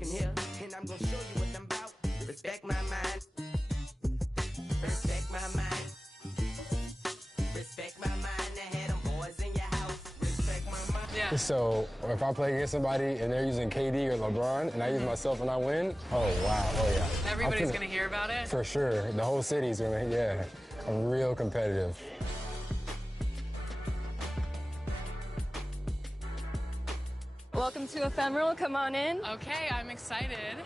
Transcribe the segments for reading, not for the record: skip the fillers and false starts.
smoking here, and I'm gonna show you what I'm about. Respect my mind. Respect my mind. Respect my mind. I had them boys in your house. Respect my mind. Yeah. So if I play against somebody and they're using KD or LeBron and I use myself and I win, oh wow, oh yeah. Everybody's gonna hear about it? For sure. The whole city's gonna, yeah. I'm real competitive. Welcome to Ephemeral. Come on in. Okay, I'm excited.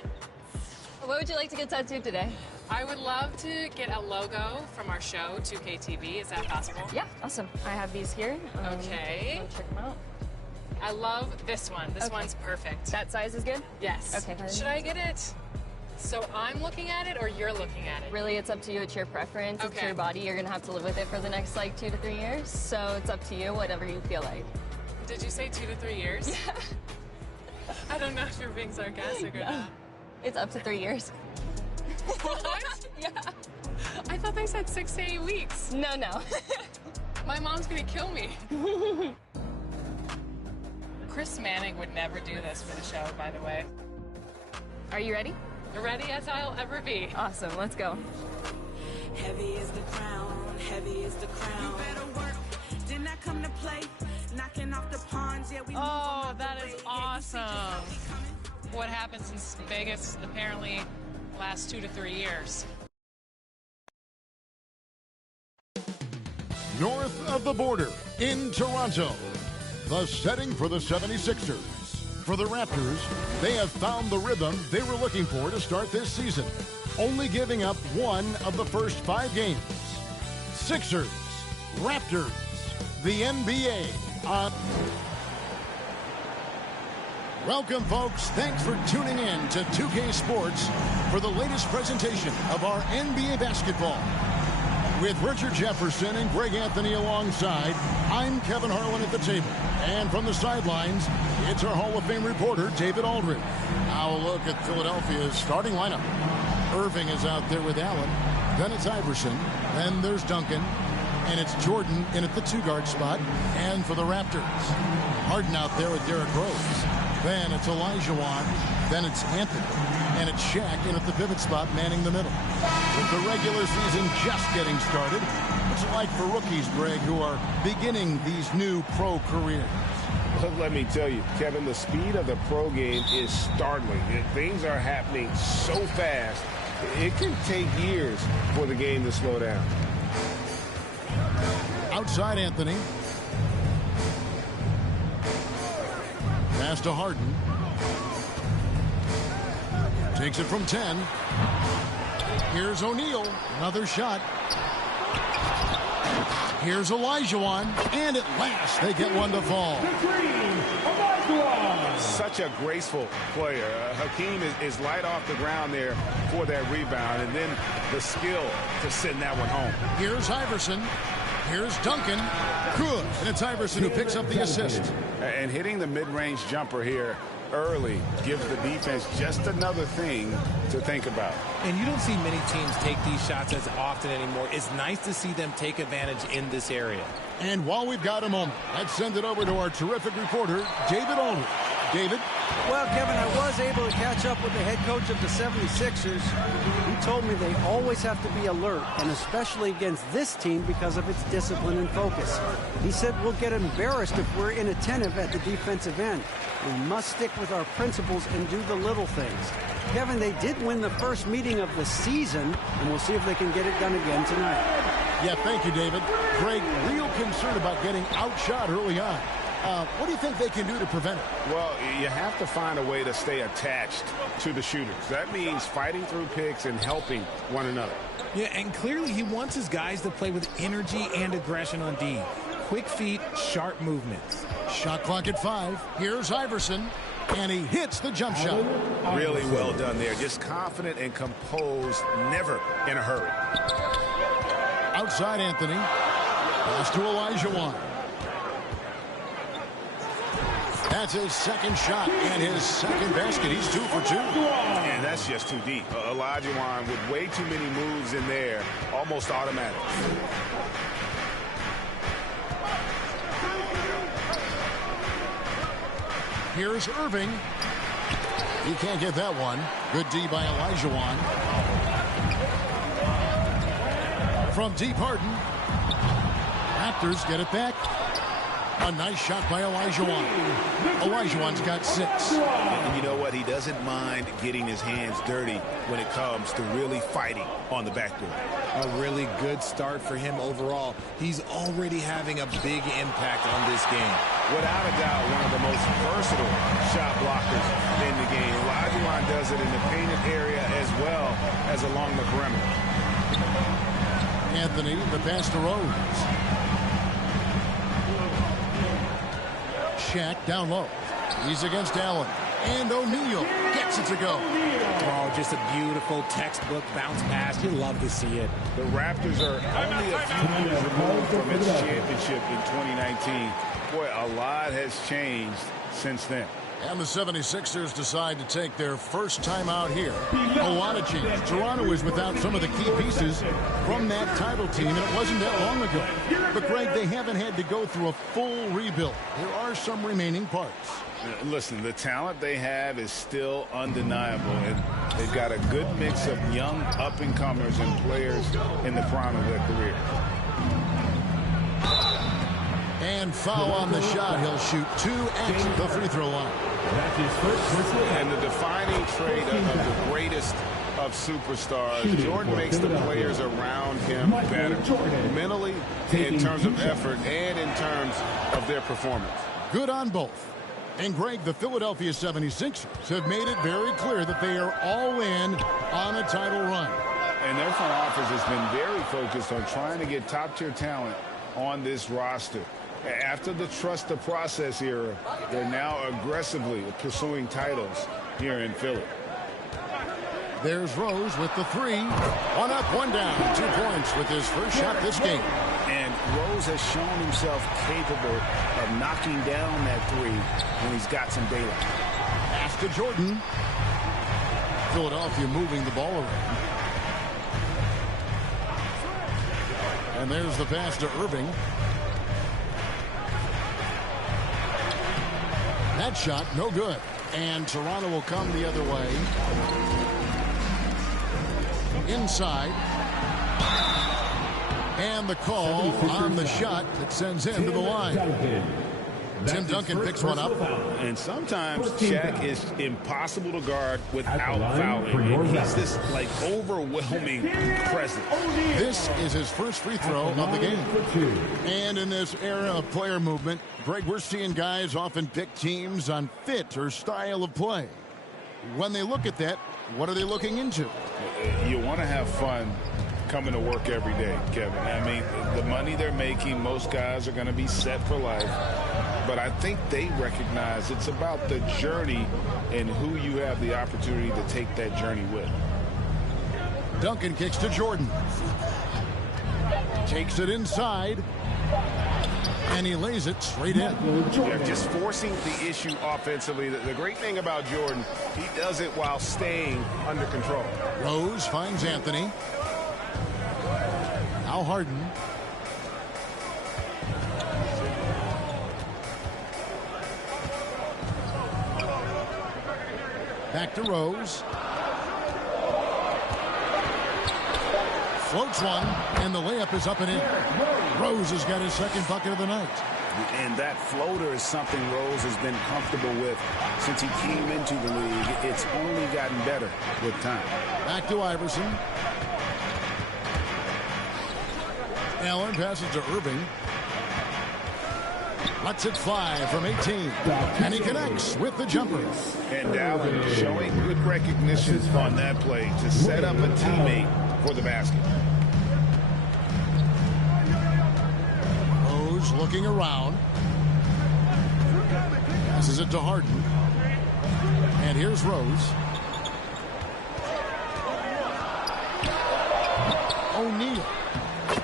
What would you like to get tattooed today? I would love to get a logo from our show, 2KTV. Is that possible? Yeah, awesome. I have these here. Okay. Check them out. I love this one. This one's perfect. That size is good? Yes. Okay. Should I get it so I'm looking at it or you're looking at it? Really, it's up to you. It's your preference. It's your body. You're going to have to live with it for the next, like, 2 to 3 years. So it's up to you, whatever you feel like. Did you say 2 to 3 years? Yeah. I don't know if you're being sarcastic or not. It's up to 3 years. What? Yeah. I thought they said 6 to 8 weeks. No, no. My mom's gonna kill me. Chris Manning would never do this for the show, by the way. Are you ready? Ready as I'll ever be. Awesome. Let's go. Heavy is the crown, heavy is the crown. You better work, didn't I come to play? Knocking off the pawns, yeah, we that is awesome. What happens in Vegas apparently lasts 2 to 3 years. North of the border in Toronto, the setting for the 76ers. For the Raptors, they have found the rhythm they were looking for to start this season, only giving up one of the first 5 games. Sixers, Raptors, the NBA on. Welcome, folks. Thanks for tuning in to 2K Sports for the latest presentation of our NBA basketball. With Richard Jefferson and Greg Anthony alongside, I'm Kevin Harlan at the table. And from the sidelines, it's our Hall of Fame reporter, David Aldridge. Now a look at Philadelphia's starting lineup. Irving is out there with Allen. Then it's Iverson. Then there's Duncan. And it's Jordan in at the 2-guard spot. And for the Raptors, Harden out there with Derrick Rose. Then it's Olajuwon. Then it's Anthony. And it's Shaq in at the pivot spot, manning the middle. With the regular season just getting started, what's it like for rookies, Greg, who are beginning these new pro careers? Let me tell you, Kevin, the speed of the pro game is startling. Things are happening so fast, it can take years for the game to slow down. Outside Anthony. Pass to Harden. Takes it from 10. Here's O'Neal. Another shot. Here's Olajuwon. And at last, they get one to fall. Such a graceful player. Hakeem is light off the ground there for that rebound. And then the skill to send that one home. Here's Iverson. Here's Duncan. Good. And it's Iverson who picks up the assist. And hitting the mid-range jumper here early gives the defense just another thing to think about. And you don't see many teams take these shots as often anymore. It's nice to see them take advantage in this area. And while we've got a moment, let's send it over to our terrific reporter, David Aldridge. David? Well, Kevin, I was able to catch up with the head coach of the 76ers. He told me they always have to be alert, and especially against this team because of its discipline and focus. He said we'll get embarrassed if we're inattentive at the defensive end. We must stick with our principles and do the little things. Kevin, they did win the first meeting of the season, and we'll see if they can get it done again tonight. Yeah, thank you, David. Greg, real concern about getting outshot early on. What do you think they can do to prevent it? Well, you have to find a way to stay attached to the shooters. That means fighting through picks and helping one another. Yeah, and clearly he wants his guys to play with energy and aggression on D. Quick feet, sharp movements. Shot clock at 5. Here's Iverson, and he hits the jump shot. Really well done there. Just confident and composed, never in a hurry. Outside Anthony. Pass to Olajuwon. That's his second shot and his second basket. He's 2 for 2. And that's just too deep. Olajuwon with way too many moves in there, almost automatic. Here's Irving. He can't get that one. Good D by Olajuwon. From deep, Harden. Raptors get it back. A nice shot by Olajuwon. Olajuwon's got 6. And you know what? He doesn't mind getting his hands dirty when it comes to really fighting on the backdoor. A really good start for him overall. He's already having a big impact on this game. Without a doubt, one of the most versatile shot blockers in the game. Olajuwon does it in the painted area as well as along the perimeter. Anthony, the pass to Rose. Shaq down low. He's against Allen. And O'Neal gets it to go. Oh, just a beautiful textbook bounce pass. You love to see it. The Raptors are only a few years removed from its championship in 2019. Boy, a lot has changed since then. And the 76ers decide to take their first time out here. A lot of change. Toronto is without some of the key pieces from that title team, and it wasn't that long ago. But, Greg, they haven't had to go through a full rebuild. There are some remaining parts. Listen, the talent they have is still undeniable, and they've got a good mix of young up-and-comers and players in the prime of their career. And foul on the shot. He'll shoot 2 at the free throw line. And the defining trait of the greatest of superstars, Jordan makes the players around him better, mentally, in terms of effort, and in terms of their performance. Good on both. And, Greg, the Philadelphia 76ers have made it very clear that they are all in on a title run. And their front office has been very focused on trying to get top-tier talent on this roster. After the trust the process era, they're now aggressively pursuing titles here in Philly. There's Rose with the 3. 1 up, 1 down. 2 points with his first shot this game. And Rose has shown himself capable of knocking down that 3 when he's got some daylight. Pass to Jordan. Philadelphia moving the ball around. And there's the pass to Irving. That shot, no good. And Toronto will come the other way. Inside. And the call on the shot that sends him to the line. Tim Duncan picks one up. And sometimes Shaq is impossible to guard without fouling. He's this, like, overwhelming presence. This is his first free throw of the game. And in this era of player movement, Greg, we're seeing guys often pick teams on fit or style of play. When they look at that, what are they looking into? You want to have fun coming to work every day, Kevin. I mean, the money they're making, most guys are going to be set for life. But I think they recognize it's about the journey and who you have the opportunity to take that journey with. Duncan kicks to Jordan. Takes it inside. And he lays it straight in. They're just forcing the issue offensively. The great thing about Jordan, he does it while staying under control. Rose finds Anthony. Now Harden. Back to Rose. Floats one, and the layup is up and in. Rose has got his second bucket of the night. And that floater is something Rose has been comfortable with since he came into the league. It's only gotten better with time. Back to Iverson. Allen passes to Irving. Lets it fly from 18. And he connects with the jumper. And Allen showing good recognition on that play to set up a teammate for the basket. Rose looking around. Passes it to Harden. And here's Rose. O'Neal.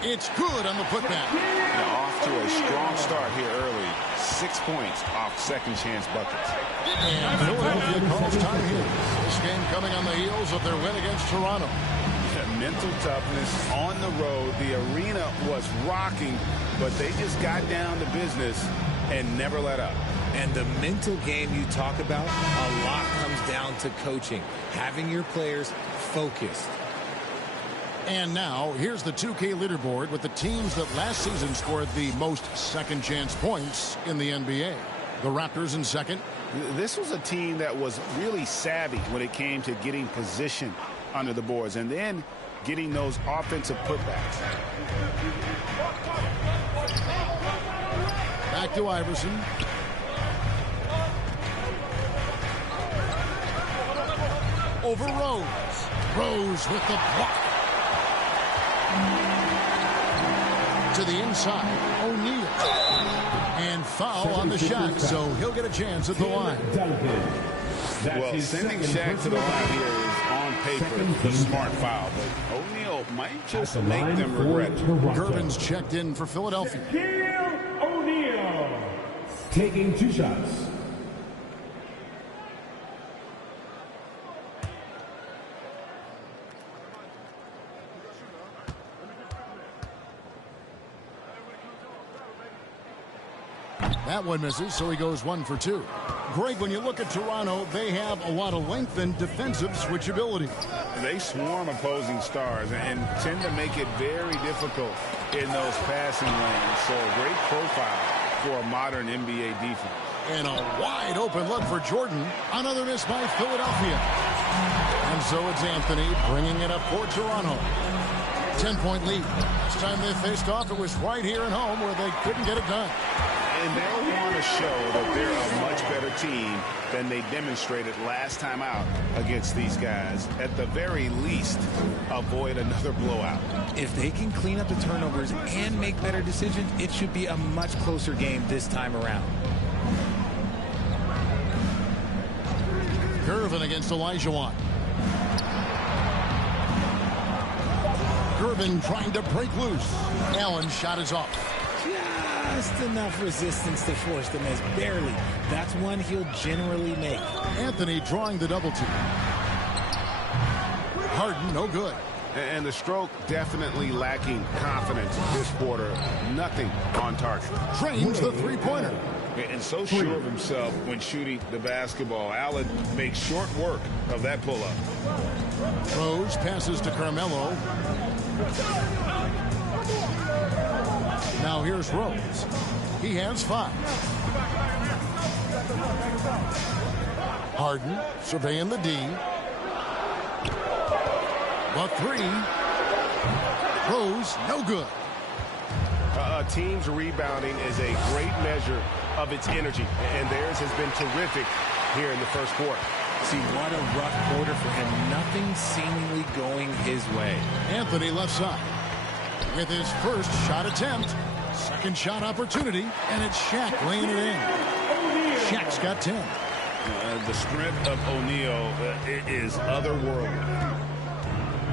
It's good on the putback. Now off to a strong start here early. 6 points off second chance buckets. And Philadelphia calls time here. This game coming on the heels of their win against Toronto. Mental toughness on the road. The arena was rocking, but they just got down to business and never let up. And the mental game you talk about, a lot comes down to coaching, having your players focused. And now, here's the 2K leaderboard with the teams that last season scored the most second-chance points in the NBA. The Raptors in second. This was a team that was really savvy when it came to getting position under the boards and then getting those offensive putbacks. Back to Iverson. Over Rose. Rose with the block. To the inside, O'Neal. And foul on the shot, so he'll get a chance at the line. Well, sending Shaq to the line here is on paper the smart foul, but O'Neal might just make them regret it. Gervin's checked in for Philadelphia. O'Neal taking 2 shots. That one misses, so he goes 1 for 2. Greg, when you look at Toronto, they have a lot of length and defensive switchability. They swarm opposing stars and tend to make it very difficult in those passing lanes. So a great profile for a modern NBA defense. And a wide open look for Jordan. Another miss by Philadelphia. And so it's Anthony bringing it up for Toronto. 10-point lead. Last time they faced off, it was right here at home where they couldn't get it done. And they'll want to show that they're a much better team than they demonstrated last time out against these guys. At the very least, avoid another blowout. If they can clean up the turnovers and make better decisions, it should be a much closer game this time around. Gervin against Olajuwon. Gervin trying to break loose. Allen's shot is off. Just enough resistance to force the miss. Barely. That's one he'll generally make. Anthony drawing the double team. Harden, no good. And the stroke definitely lacking confidence this quarter. Nothing on target. Drains the three-pointer. And so sure of himself when shooting the basketball. Allen makes short work of that pull-up. Rose passes to Carmelo. Now here's Rose. He has 5. Harden surveying the D. The 3. Rose, no good. A team's rebounding is a great measure of its energy, and theirs has been terrific here in the first quarter. See, what a rough quarter for him. Nothing seemingly going his way. Anthony left side with his first shot attempt. Second shot opportunity, and it's Shaq laying it in. Shaq's got 10. The strength of O'Neal is otherworldly.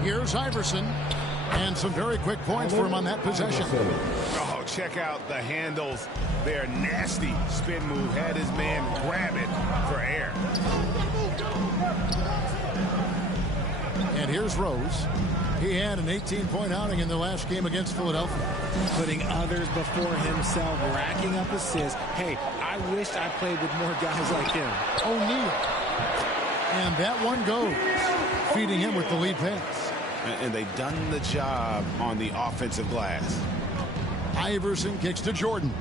Here's Iverson, and some very quick points for him on that possession. Oh, check out the handles. Their nasty spin move had his man grab it for air. And here's Rose. He had an 18-point outing in the last game against Philadelphia. Putting others before himself, racking up assists. Hey, I wish I played with more guys like him. O'Neal. And that one goes, feeding him with the lead pass. And they've done the job on the offensive glass. Iverson kicks to Jordan.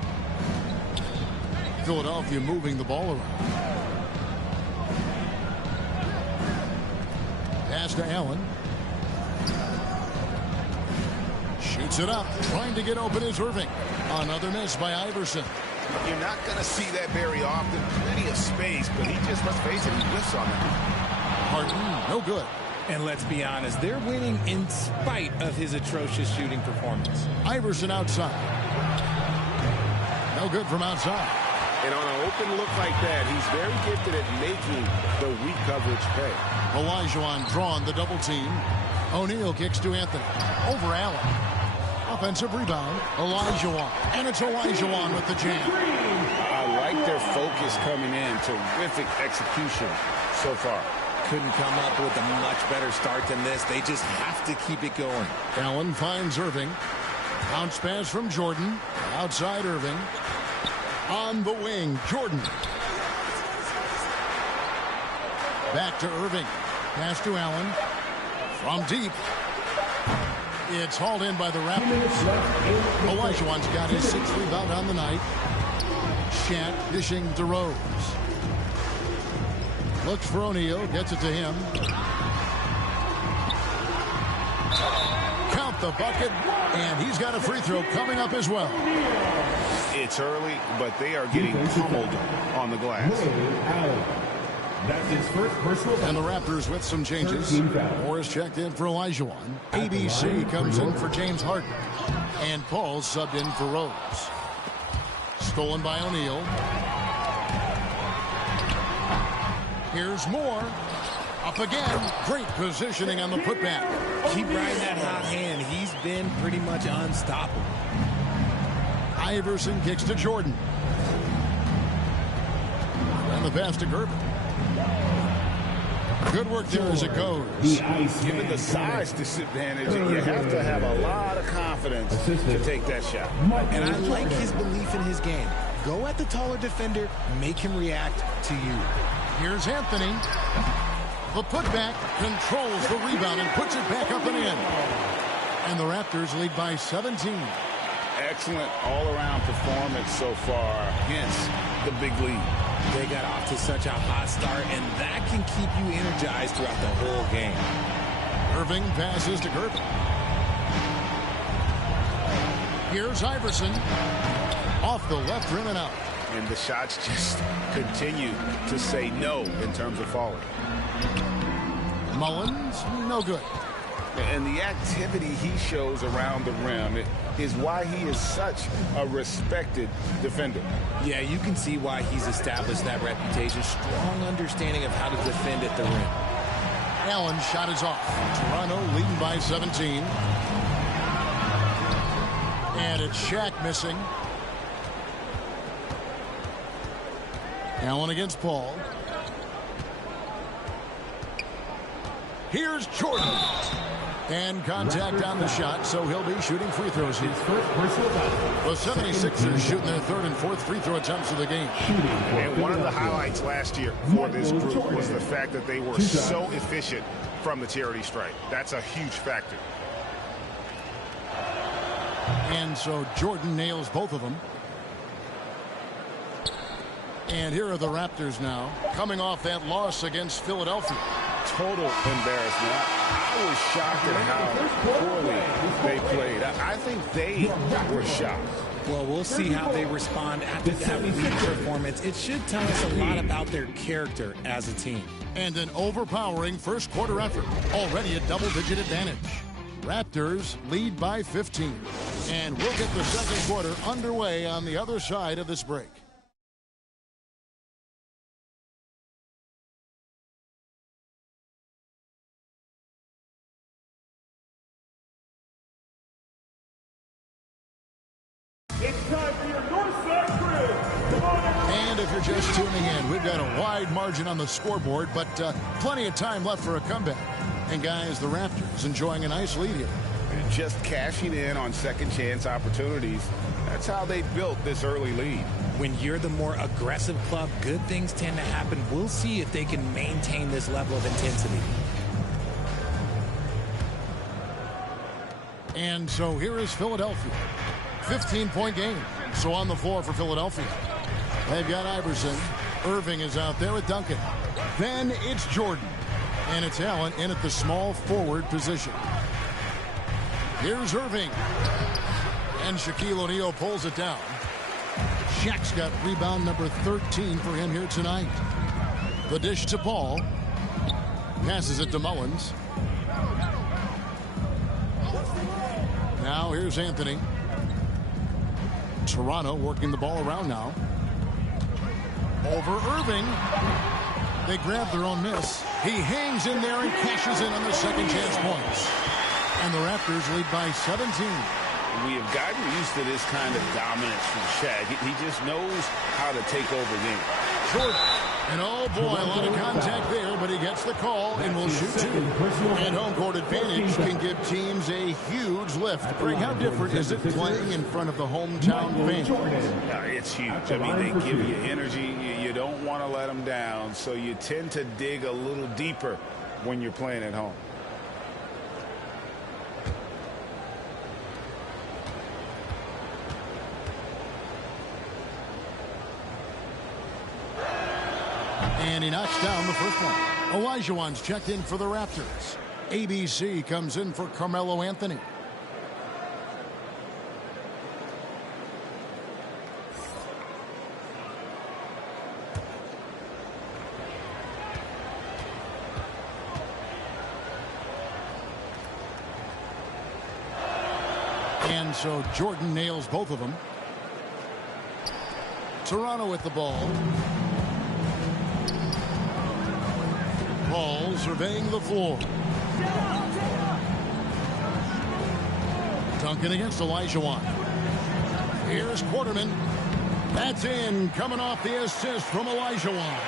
Philadelphia moving the ball around. Pass to Allen. Shoots it up. Trying to get open is Irving. Another miss by Iverson. You're not going to see that very often. Plenty of space, but he just, let's face it, he whiffs on it. Harden, no good. And let's be honest, they're winning in spite of his atrocious shooting performance. Iverson outside. No good from outside. And on an open look like that, he's very gifted at making the weak coverage pay. Olajuwon drawn the double team. O'Neal kicks to Anthony. Over Allen. Offensive rebound. Olajuwon. And it's Olajuwon with the jam. I like their focus coming in. Terrific execution so far. Couldn't come up with a much better start than this. They just have to keep it going. Allen finds Irving. Bounce pass from Jordan. Outside Irving. On the wing, Jordan. Back to Irving. Pass to Allen. From deep. It's hauled in by the Raptors. Olajuwon's got his 6th rebound on the night. Shaq dishing to Rose. Looks for O'Neal. Gets it to him. Count the bucket. And he's got a free throw coming up as well. It's early, but they are getting pummeled on the glass. That's his first personal. And the Raptors with some changes. Morris checked in for Olajuwon. ABC comes in for James Harden. And Paul subbed in for Rose. Stolen by O'Neal. Here's Moore. Up again. Great positioning on the putback. Keep riding that hot hand. He's been pretty much unstoppable. Iverson kicks to Jordan. And the pass to Gervin. Good work there as it goes. Given the size disadvantage, you have to have a lot of confidence to take that shot. And I like his belief in his game. Go at the taller defender, make him react to you. Here's Anthony. The putback controls the rebound and puts it back up and in. And the Raptors lead by 17. Excellent all-around performance so far against the big lead. They got off to such a hot start, and that can keep you energized throughout the whole game. Irving passes to Gervin. Here's Iverson. Off the left rim and out. And the shots just continue to say no in terms of falling. Mullins, no good. And the activity he shows around the rim is why he is such a respected defender. Yeah, you can see why he's established that reputation. Strong understanding of how to defend at the rim. Allen's shot is off. Toronto leading by 17. And it's Shaq missing. Allen against Paul. Here's Jordan. And contact on the shot, so he'll be shooting free throws here. The 76ers shooting their 3rd and 4th free throw attempts of the game. And one of the highlights last year for this group was the fact that they were so efficient from the charity stripe. That's a huge factor. And so Jordan nails both of them. And here are the Raptors now, coming off that loss against Philadelphia. Total embarrassment. I was shocked at how poorly they played. I think they were shocked. Well, we'll see how they respond after that weak performance. It should tell us a lot about their character as a team. And an overpowering first quarter effort. Already a double-digit advantage. Raptors lead by 15. And we'll get the second quarter underway on the other side of this break. It's time for your Northside Grid. And if you're just tuning in, we've got a wide margin on the scoreboard, but plenty of time left for a comeback. And guys, the Raptors enjoying a nice lead here. Just cashing in on second chance opportunities. That's how they built this early lead. When you're the more aggressive club, good things tend to happen. We'll see if they can maintain this level of intensity. And so here is Philadelphia. 15-point game. So on the floor for Philadelphia. They've got Iverson. Irving is out there with Duncan. Then it's Jordan. And it's Allen in at the small forward position. Here's Irving. And Shaquille O'Neal pulls it down. Shaq's got rebound number 13 for him here tonight. The dish to Paul. Passes it to Mullins. Now here's Anthony. Toronto working the ball around now. Over Irving. They grab their own miss. He hangs in there and cashes in on the second chance points. And the Raptors lead by 17. We have gotten used to this kind of dominance from Shaq. He just knows how to take over games. Jordan And oh boy, a lot of contact there, but he gets the call and will shoot two. And home court advantage can give teams a huge lift. Greg, how different is it playing in front of the hometown fans? It's huge. I mean, they give you energy. You don't want to let them down, so you tend to dig a little deeper when you're playing at home. And he knocks down the first one. Olajuwon's checked in for the Raptors. ABC comes in for Carmelo Anthony. And so Jordan nails both of them. Toronto with the ball. Ball surveying the floor. Duncan against Olajuwon. Here's Quarterman. That's in, coming off the assist from Olajuwon.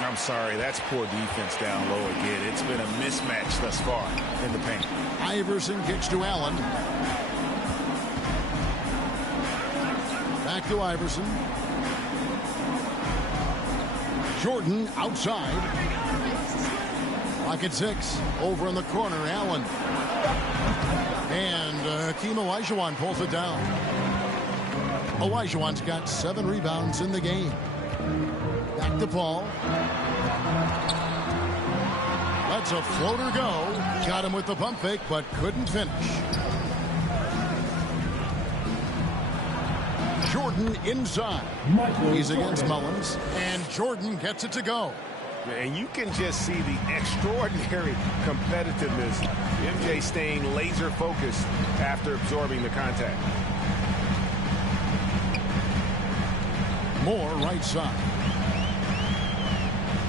I'm sorry, that's poor defense down low again. It's been a mismatch thus far in the paint. Iverson kicks to Allen. Back to Iverson. Jordan outside. Lock at 6. Over in the corner, Allen. And Hakeem Olajuwon pulls it down. Olajuwon's got 7 rebounds in the game. Back to Paul. Lets a floater go. Got him with the pump fake, but couldn't finish. Jordan inside. He's against Mullins. And Jordan gets it to go. And you can just see the extraordinary competitiveness. MJ staying laser focused after absorbing the contact. Moore right side.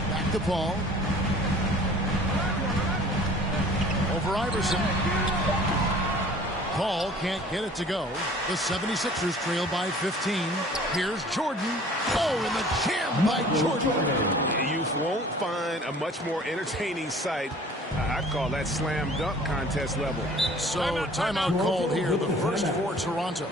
Back to Paul. Over Iverson. Paul can't get it to go. The 76ers trail by 15. Here's Jordan. Oh, and the jam by Jordan. You won't find a much more entertaining sight. I'd call that slam dunk contest level. So timeout called here. The first for Toronto.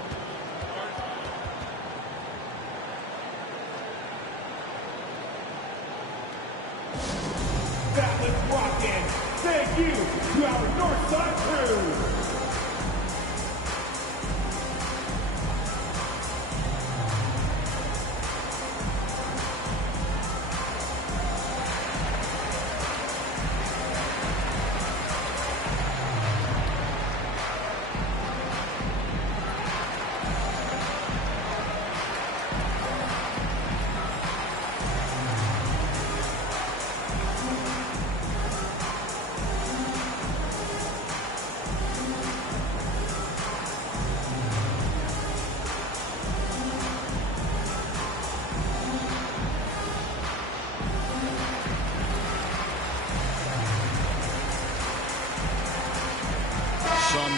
That was rocking. Thank you to our Northside crew.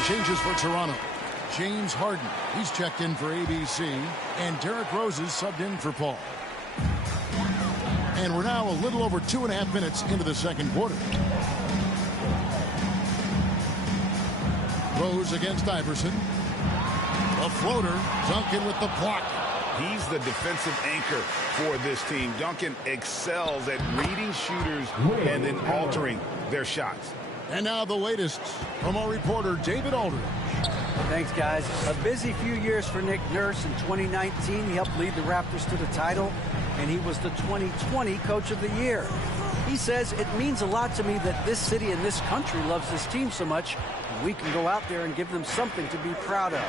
Changes for Toronto. James Harden, he's checked in for ABC, and Derrick Rose is subbed in for Paul. And we're now a little over 2.5 minutes into the second quarter. Rose against Iverson. A floater. Duncan with the block. He's the defensive anchor for this team. Duncan excels at reading shooters and then altering their shots. And now the latest from our reporter, David Aldridge. Thanks, guys. A busy few years for Nick Nurse. In 2019, he helped lead the Raptors to the title, and he was the 2020 Coach of the Year. He says, it means a lot to me that this city and this country loves this team so much, and we can go out there and give them something to be proud of.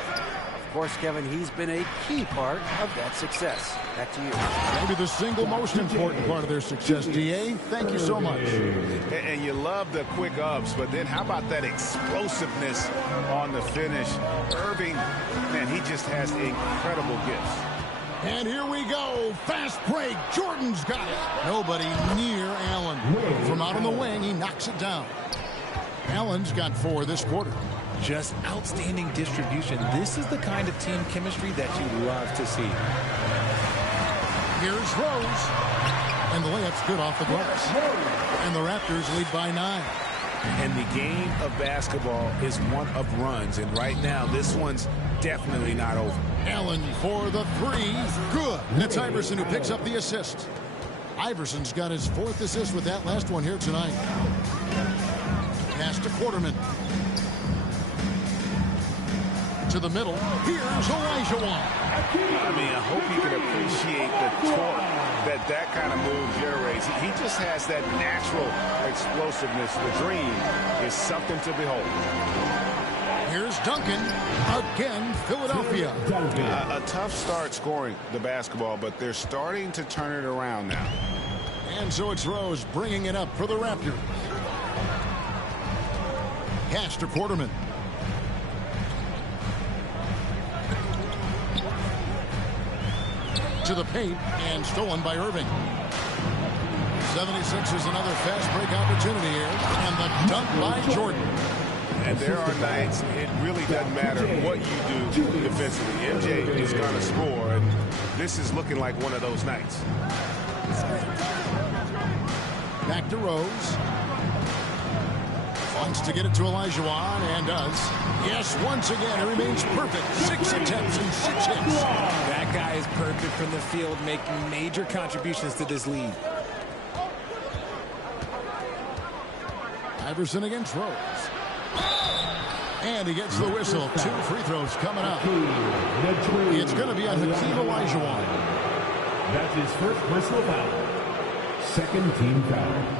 Of course, Kevin, he's been a key part of that success. Back to you. Maybe the single most important part of their success, D.A. Thank you so much. And you love the quick ups, but then how about that explosiveness on the finish? Irving, man, he just has incredible gifts. And here we go. Fast break. Jordan's got it. Nobody near Allen. From out on the wing, he knocks it down. Allen's got 4 this quarter. Just outstanding distribution. This is the kind of team chemistry that you love to see. Here's Rose. And the layup's good off the glass. And the Raptors lead by 9. And the game of basketball is one of runs. And right now, this one's definitely not over. Allen for the 3. Good. And it's Iverson who picks up the assist. Iverson's got his 4th assist with that last one here tonight. Pass to Quarterman. To the middle. Here's Olajuwon. I mean, I hope you can appreciate the torque that kind of move generates. He just has that natural explosiveness. The dream is something to behold. Here's Duncan. Again, Philadelphia. A tough start scoring the basketball, but they're starting to turn it around now. And so it's Rose bringing it up for the Raptors. Pass to Quarterman. To the paint and stolen by Irving. 76ers another fast break opportunity here. And the dunk by Jordan. And there are nights it really doesn't matter what you do defensively. MJ is going to score, and this is looking like one of those nights. Back to Rose. Wants to get it to Olajuwon and does. Yes, once again, it remains perfect. 6 attempts and 6 hits. That guy is perfect from the field, making major contributions to this lead. Iverson against Rose. And he gets the whistle. 2 free throws coming up. It's going to be on Hakeem Olajuwon. That's his first personal foul. Second team foul.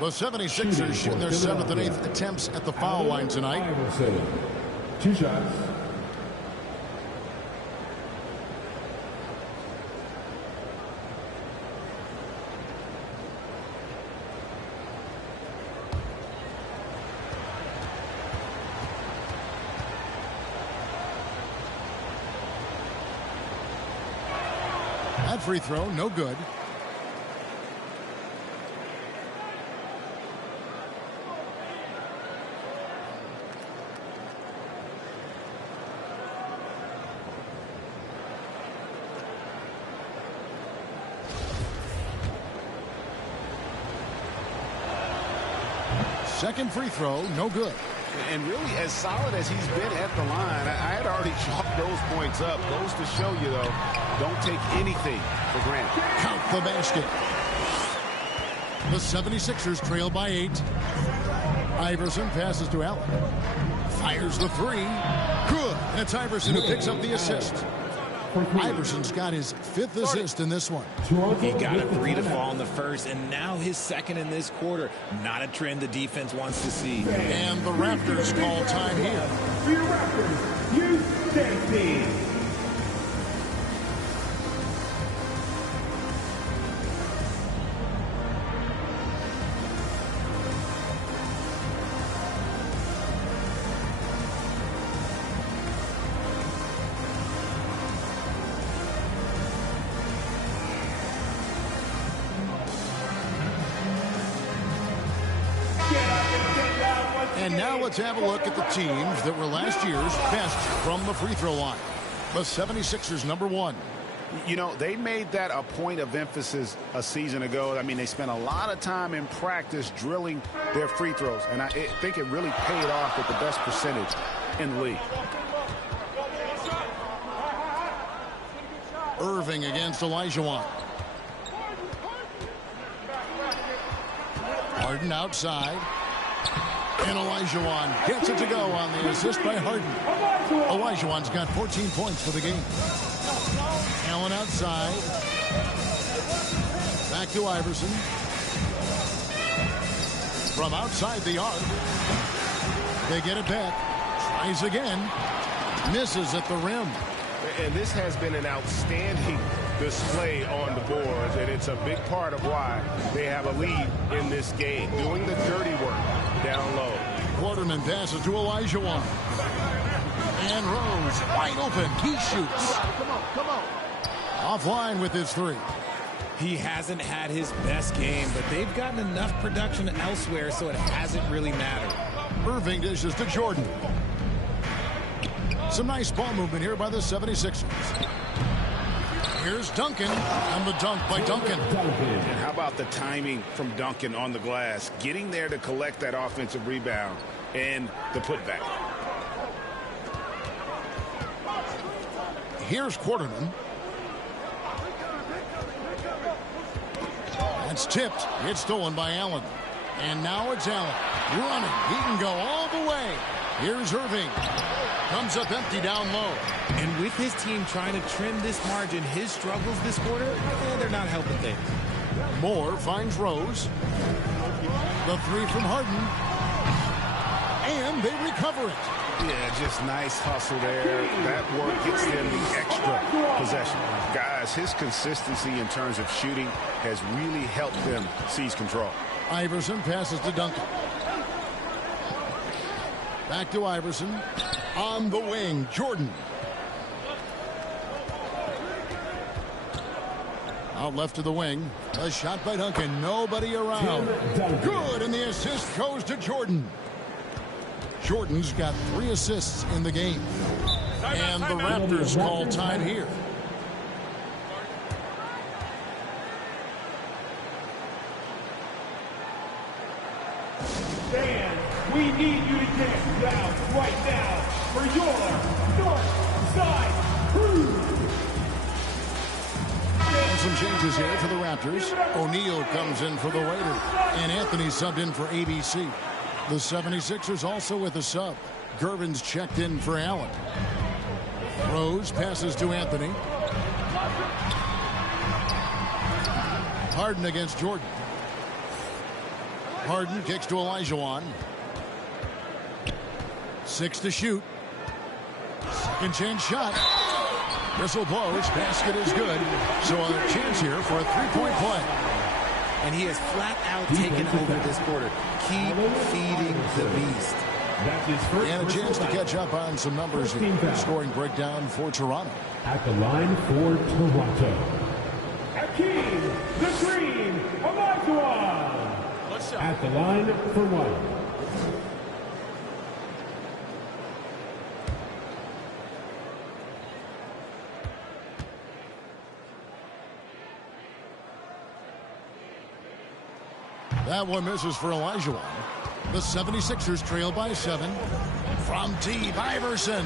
The 76ers shooting their 7th and 8th attempts at the foul line tonight. Iverson. 2 shots. That free throw, no good. Second free throw, no good. And really, as solid as he's been at the line, I had already chalked those points up. Goes to show you, though, don't take anything for granted. Count the basket. The 76ers trail by 8. Iverson passes to Allen. Fires the 3. Good. And it's Iverson who picks up the assist. Iverson's got his 5th assist in this one. He got a 3 to fall in the first, and now his 2nd in this quarter. Not a trend the defense wants to see. And the Raptors call time here. Your Raptors, use safety. And now let's have a look at the teams that were last year's best from the free throw line. The 76ers, number 1. You know, they made that a point of emphasis a season ago. I mean, they spent a lot of time in practice drilling their free throws. And I think it really paid off with the best percentage in the league. Irving against Olajuwon. Harden outside. And Olajuwon gets it to go on the assist by Harden. Olajuwon's got 14 points for the game. Allen outside. Back to Iverson. From outside the arc. They get it back. Tries again. Misses at the rim. And this has been an outstanding display on the boards, and it's a big part of why they have a lead in this game, doing the dirty work down low. Quarterman passes to Olajuwon. And Rose wide open. He shoots. Come on. Offline with his 3. He hasn't had his best game, but they've gotten enough production elsewhere, so it hasn't really mattered. Irving dishes to Jordan. Some nice ball movement here by the 76ers. Here's Duncan, and the dunk by Duncan. And how about the timing from Duncan on the glass, getting there to collect that offensive rebound and the putback. Here's Quarterman. It's tipped. It's stolen by Allen. And now it's Allen running. He can go all the way. Here's Irving. Comes up empty down low. And with his team trying to trim this margin, his struggles this quarter, they're not helping things. Moore finds Rose. The three from Harden. And they recover it. Yeah, just nice hustle there. That work gets them the extra possession. Guys, his consistency in terms of shooting has really helped them seize control. Iverson passes to Duncan. Back to Iverson. On the wing, Jordan. Out left to the wing. A shot by Duncan. Nobody around. Good, and the assist goes to Jordan. Jordan's got 3 assists in the game. And the Raptors call time here. Fans, we need you to get down right now for your North Side Crew. And some changes here for the Raptors. O'Neal comes in for the Raiders. And Anthony subbed in for ABC. The 76ers also with a sub. Gervin's checked in for Allen. Rose passes to Anthony. Harden against Jordan. Harden kicks to Olajuwon. 6 to shoot. Second chance shot. Whistle blows. Basket is good. So a chance here for a three-point play. And he has flat out taken over this quarter. Keep feeding the beast. And a chance to catch up on some numbers here. Scoring breakdown for Toronto. At the line for Toronto, Hakeem the Green Olajuwon. At the line for 1. That one misses for Olajuwon. The 76ers trail by 7. From deep, Iverson.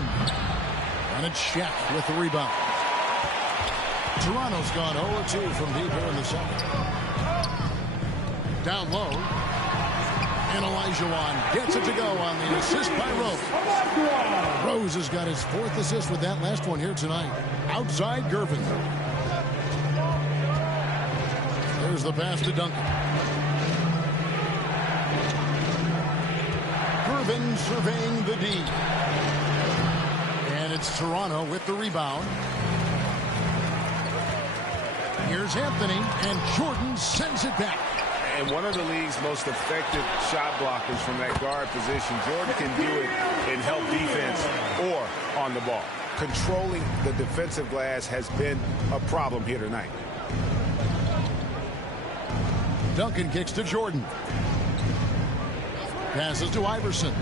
And it's Shaq with the rebound. Toronto's gone 0-2 from deep here in the second. Down low. And Olajuwon gets it to go on the assist by Rose. Rose has got his 4th assist with that last one here tonight. Outside Gervin. There's the pass to Duncan. Gervin surveying the D. And it's Toronto with the rebound. Here's Anthony, and Jordan sends it back. And one of the league's most effective shot blockers from that guard position. Jordan can do it in help defense or on the ball. Controlling the defensive glass has been a problem here tonight. Duncan kicks to Jordan. Passes to Iverson.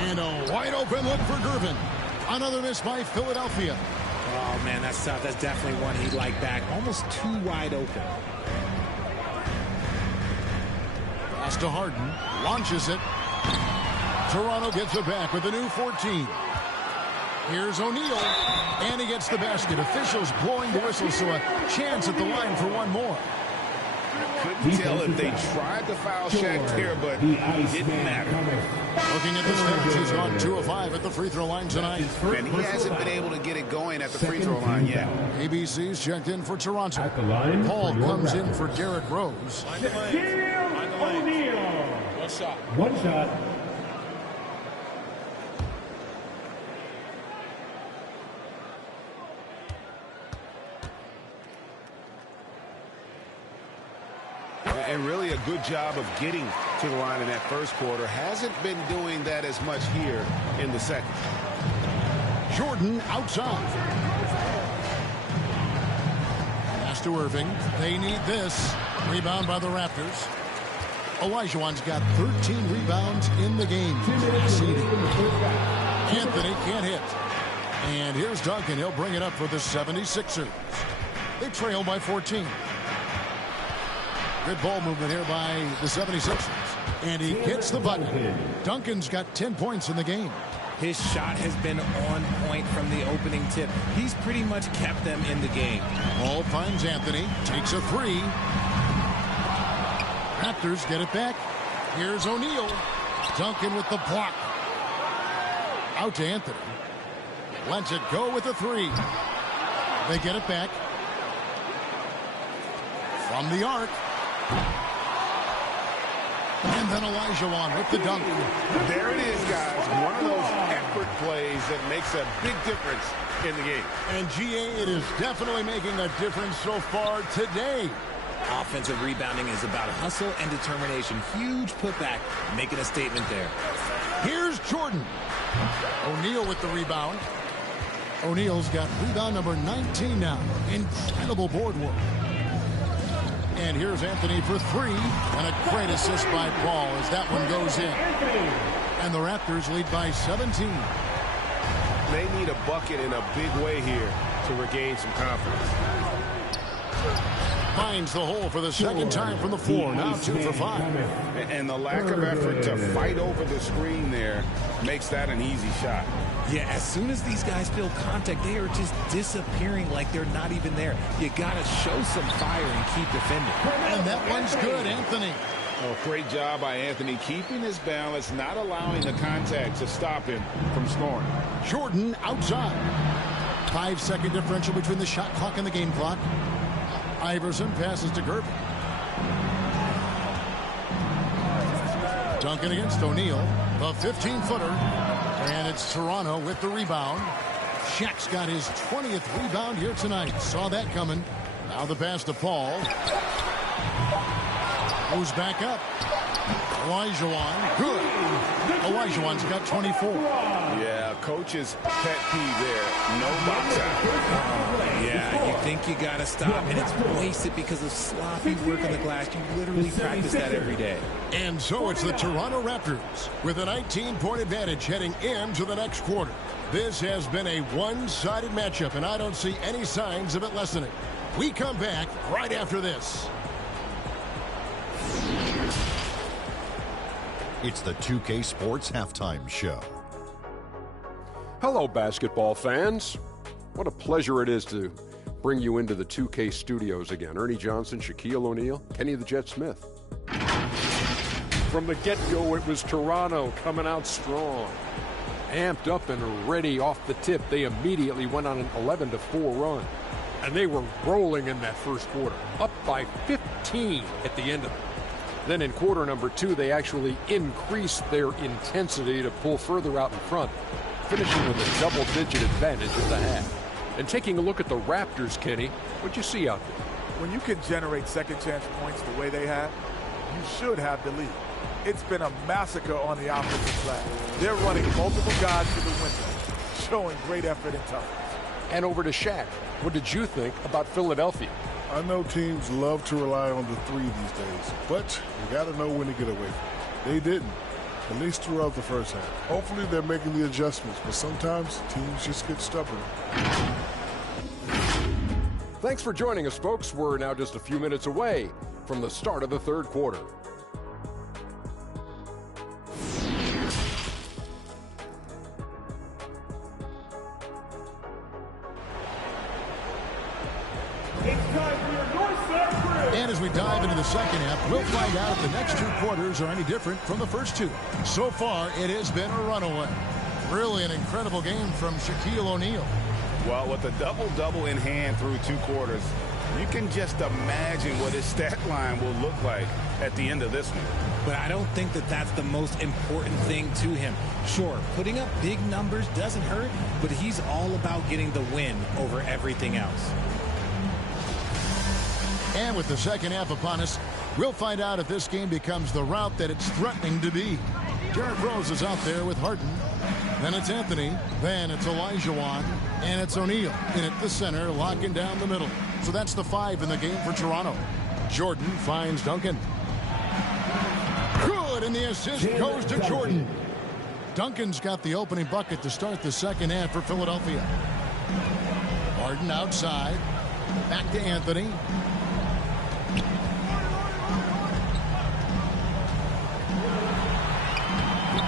And a wide open look for Gervin. Another miss by Philadelphia. Oh, man, that's tough. That's definitely one he'd like back. Almost too wide open. Pass to Harden. Launches it. Toronto gets it back with a new 14. Here's O'Neal. And he gets the basket. Officials blowing the whistle, so a chance at the line for one more. Couldn't tell if they tried to foul Shaq there, but it didn't matter. Looking at the stats, he's gone 2 of 5 at the free throw line tonight. And he hasn't been able to get it going at the free throw line yet. ABC's checked in for Toronto. At the line Paul for comes Raptors. in for Derrick Rose. O'Neal. One shot. And really a good job of getting to the line in that first quarter. Hasn't been doing that as much here in the second. Jordan outside. Pass to Irving. They need this. Rebound by the Raptors. Olajuwon's got 13 rebounds in the game. Anthony can't hit. And here's Duncan. He'll bring it up for the 76ers. They trail by 14. Good ball movement here by the 76ers. And he hits the button. Duncan's got 10 points in the game. His shot has been on point from the opening tip. He's pretty much kept them in the game. Ball finds Anthony. Takes a three. Raptors get it back. Here's O'Neal. Duncan with the block. Out to Anthony. Lets it go with a three. They get it back. From the arc. And then Olajuwon with the dunk. There it is, guys. One of those effort plays that makes a big difference in the game. And GA, it is definitely making a difference so far today. Offensive rebounding is about hustle and determination. Huge putback, making a statement there. Here's Jordan. O'Neal with the rebound. O'Neal's got rebound number 19 now. Incredible board work. And here's Anthony for three. And a great assist by Paul as that one goes in. And the Raptors lead by 17. They need a bucket in a big way here to regain some confidence. Finds the hole for the second time from the floor. Now 2 for 5. And the lack of effort to fight over the screen there makes that an easy shot. Yeah, as soon as these guys feel contact, they are just disappearing like they're not even there. You got to show some fire and keep defending. And that one's good, Anthony. Oh, great job by Anthony, keeping his balance, not allowing the contact to stop him from scoring. Jordan outside. 5-second differential between the shot clock and the game clock. Iverson passes to Gervin. Duncan against O'Neal. The 15-footer. And it's Toronto with the rebound. Shaq's got his 20th rebound here tonight. Saw that coming. Now the pass to Paul. Goes back up. Olajuwon. Good. Olajuwon's got 24. Yeah, coach's pet peeve there. No box out. Yeah, you think you got to stop, and it's wasted because of sloppy work on the glass. You literally practice that every day. And so it's the Toronto Raptors with a 19-point advantage heading into the next quarter. This has been a one-sided matchup, and I don't see any signs of it lessening. We come back right after this. It's the 2K Sports Halftime Show. Hello, basketball fans. What a pleasure it is to bring you into the 2K studios again. Ernie Johnson, Shaquille O'Neal, Kenny the Jet Smith. From the get-go, it was Toronto coming out strong. Amped up and ready off the tip, they immediately went on an 11-4 run. And they were rolling in that first quarter, up by 15 at the end of it. Then in quarter number 2, they actually increased their intensity to pull further out in front, finishing with a double-digit advantage at the half. And taking a look at the Raptors, Kenny, what'd you see out there? When you can generate second-chance points the way they have, you should have the lead. It's been a massacre on the offensive side. They're running multiple guys to the window, showing great effort and toughness. And over to Shaq. What did you think about Philadelphia? I know teams love to rely on the three these days, but you got to know when to get away from it. They didn't, at least throughout the first half. Hopefully they're making the adjustments, but sometimes teams just get stubborn. Thanks for joining us, folks. We're now just a few minutes away from the start of the third quarter. And as we dive into the second half, we'll find out if the next 2 quarters are any different from the first 2. So far, it has been a runaway. Really an incredible game from Shaquille O'Neal. Well, with a double-double in hand through 2 quarters, you can just imagine what his stat line will look like at the end of this one. But I don't think that that's the most important thing to him. Sure, putting up big numbers doesn't hurt, but he's all about getting the win over everything else. And with the second half upon us, we'll find out if this game becomes the route that it's threatening to be. Derrick Rose is out there with Harden. Then it's Anthony. Then it's Olajuwon. And it's O'Neal in at the center, locking down the middle. So that's the 5 in the game for Toronto. Jordan finds Duncan. Good, and the assist goes to Jordan. Duncan's got the opening bucket to start the second half for Philadelphia. Harden outside. Back to Anthony.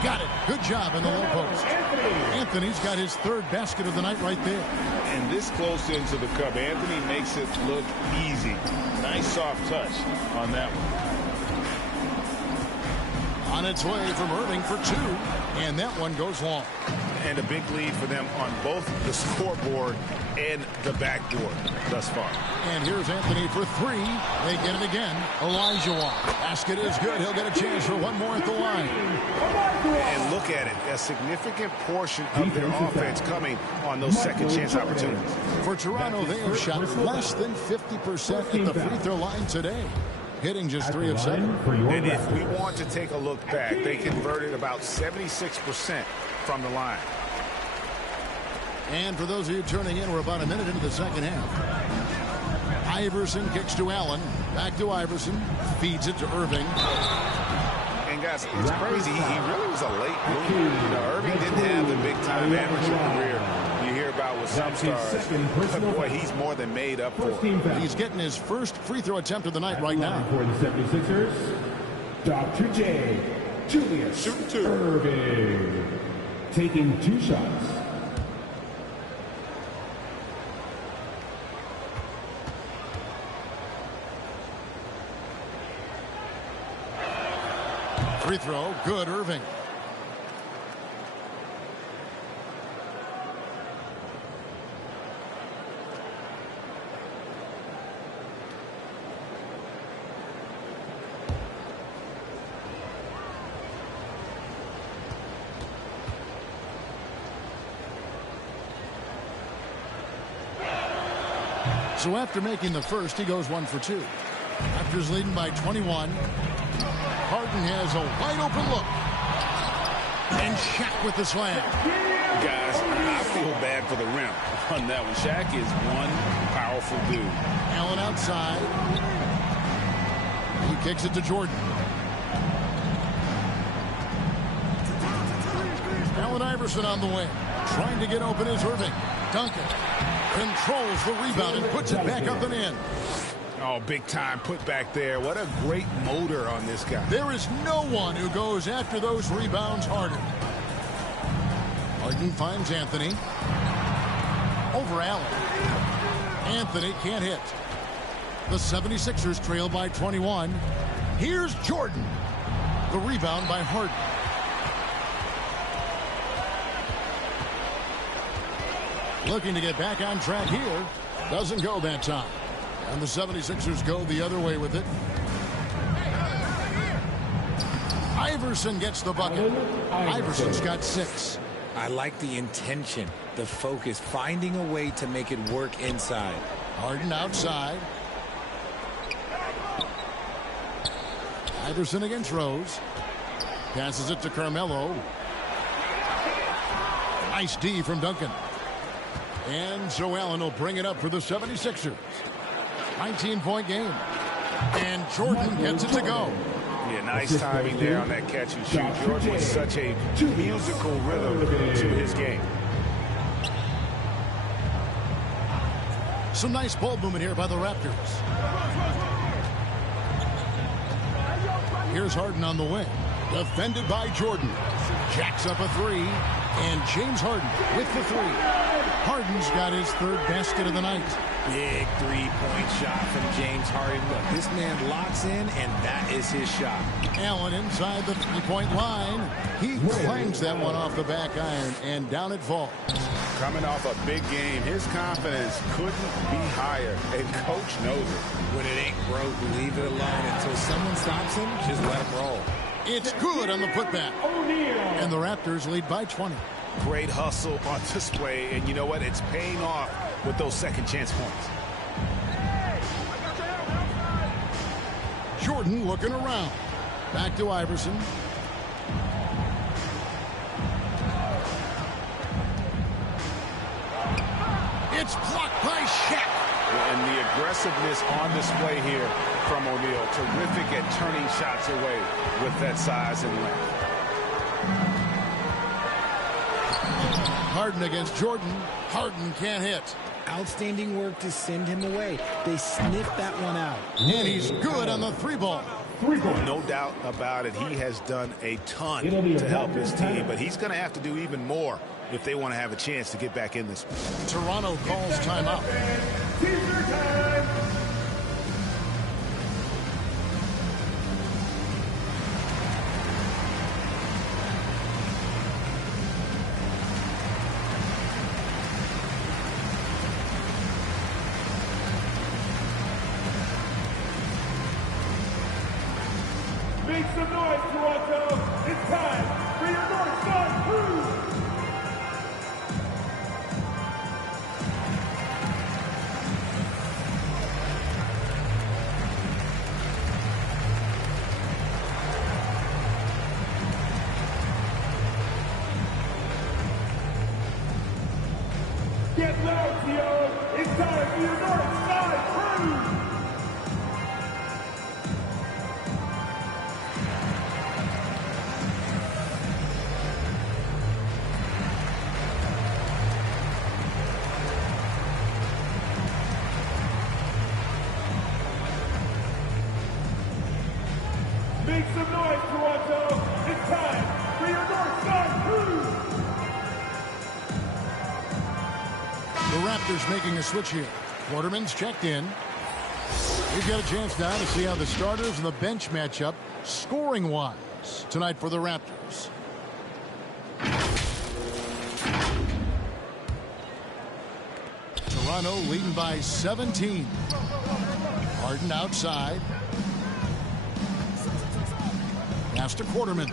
Got it. Good job in the low post. Anthony's got his third basket of the night right there. And this close into the cup, Anthony makes it look easy. Nice soft touch on that one. On its way from Irving for two, and that one goes long. And a big lead for them on both the scoreboard and the backboard thus far. And here's Anthony for three. They get it again. Elijah Watt. Basket is good. He'll get a chance for one more at the line. And look at it. A significant portion of their offense coming on those second chance opportunities. For Toronto, they have shot less than 50% at the free throw line today, hitting just 3 of 7. And if we want to take a look back, they converted about 76% from the line. And for those of you turning in, we're about a minute into the second half. Iverson kicks to Allen. Back to Iverson. Feeds it to Irving. And guys, it's crazy. He really was a late bloomer. You know, Irving didn't have the big-time amateur career you hear about with some stars. But boy, he's more than made up for it. He's getting his first free throw attempt of the night right now. For the 76ers, Dr. J. Julius Irving, taking 2 shots. Free throw, good, Irving. So after making the first, he goes 1 for 2. Raptors leading by 21. Harden has a wide open look. And Shaq with the slam. Guys, I feel bad for the rim on that one. Shaq is one powerful dude. Allen outside. He kicks it to Jordan. Allen Iverson on the wing. Trying to get open is Irving. Duncan controls the rebound and puts it back up and in. Oh, big time put back there. What a great motor on this guy. There is no one who goes after those rebounds harder. Harden finds Anthony. Over Allen. Anthony can't hit. The 76ers trail by 21. Here's Jordan. The rebound by Harden. Looking to get back on track here. Doesn't go that time. And the 76ers go the other way with it. Iverson gets the bucket. Iverson's got 6. I like the intention, the focus, finding a way to make it work inside. Harden outside. Iverson against Rose. Passes it to Carmelo. Nice D from Duncan. And so Allen will bring it up for the 76ers. 19-point game. And Jordan gets it to go. Yeah, nice timing there on that catch and shoot. Jordan with such a musical rhythm to his game. Some nice ball movement here by the Raptors. Here's Harden on the wing. Defended by Jordan. Jacks up a 3. And James Harden with the 3. Harden's got his third basket of the night. Big three-point shot from James Harden. Look, this man locks in, and that is his shot. Allen inside the three-point line. He clangs that one off the back iron, and down it falls. Coming off a big game, his confidence couldn't be higher, and Coach knows it. When it ain't broke, leave it alone until someone stops him. Just let him roll. It's good on the putback. And the Raptors lead by 20. Great hustle on display, and you know what? It's paying off with those second chance points. Jordan looking around. Back to Iverson. It's blocked by Shaq. And the aggressiveness on display here from O'Neal. Terrific at turning shots away with that size and length. Harden against Jordan. Harden can't hit. Outstanding work to send him away. They sniffed that one out. And he's good on the 3-ball. No doubt about it. He has done a ton to help his team, but he's going to have to do even more if they want to have a chance to get back in this. Toronto calls timeout. Make some noise, Toronto. It's time for your North Side Crew. Get loud, Theo. It's time for your North Side Crew. Make some noise, Toronto. It's time for your North Side Crew. The Raptors making a switch here. Quarterman's checked in. We've got a chance now to see how the starters and the bench match up scoring-wise tonight for the Raptors. Toronto leading by 17. Harden outside. Pass to Quarterman.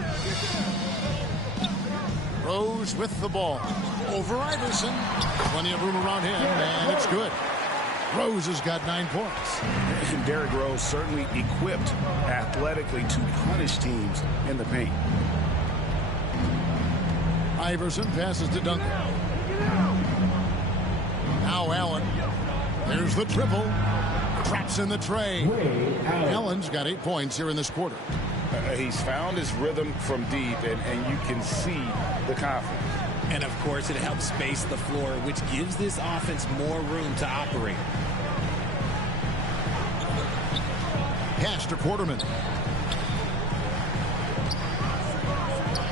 Rose with the ball. Over Iverson. Plenty of room around him, and it's good. Rose has got 9 points. And Derrick Rose certainly equipped athletically to punish teams in the paint. Iverson passes to Duncan. Now Allen. There's the triple. Traps in the tray. Allen's got 8 points here in this quarter. He's found his rhythm from deep, and you can see the confidence. And, of course, it helps space the floor, which gives this offense more room to operate. Pass to Quarterman.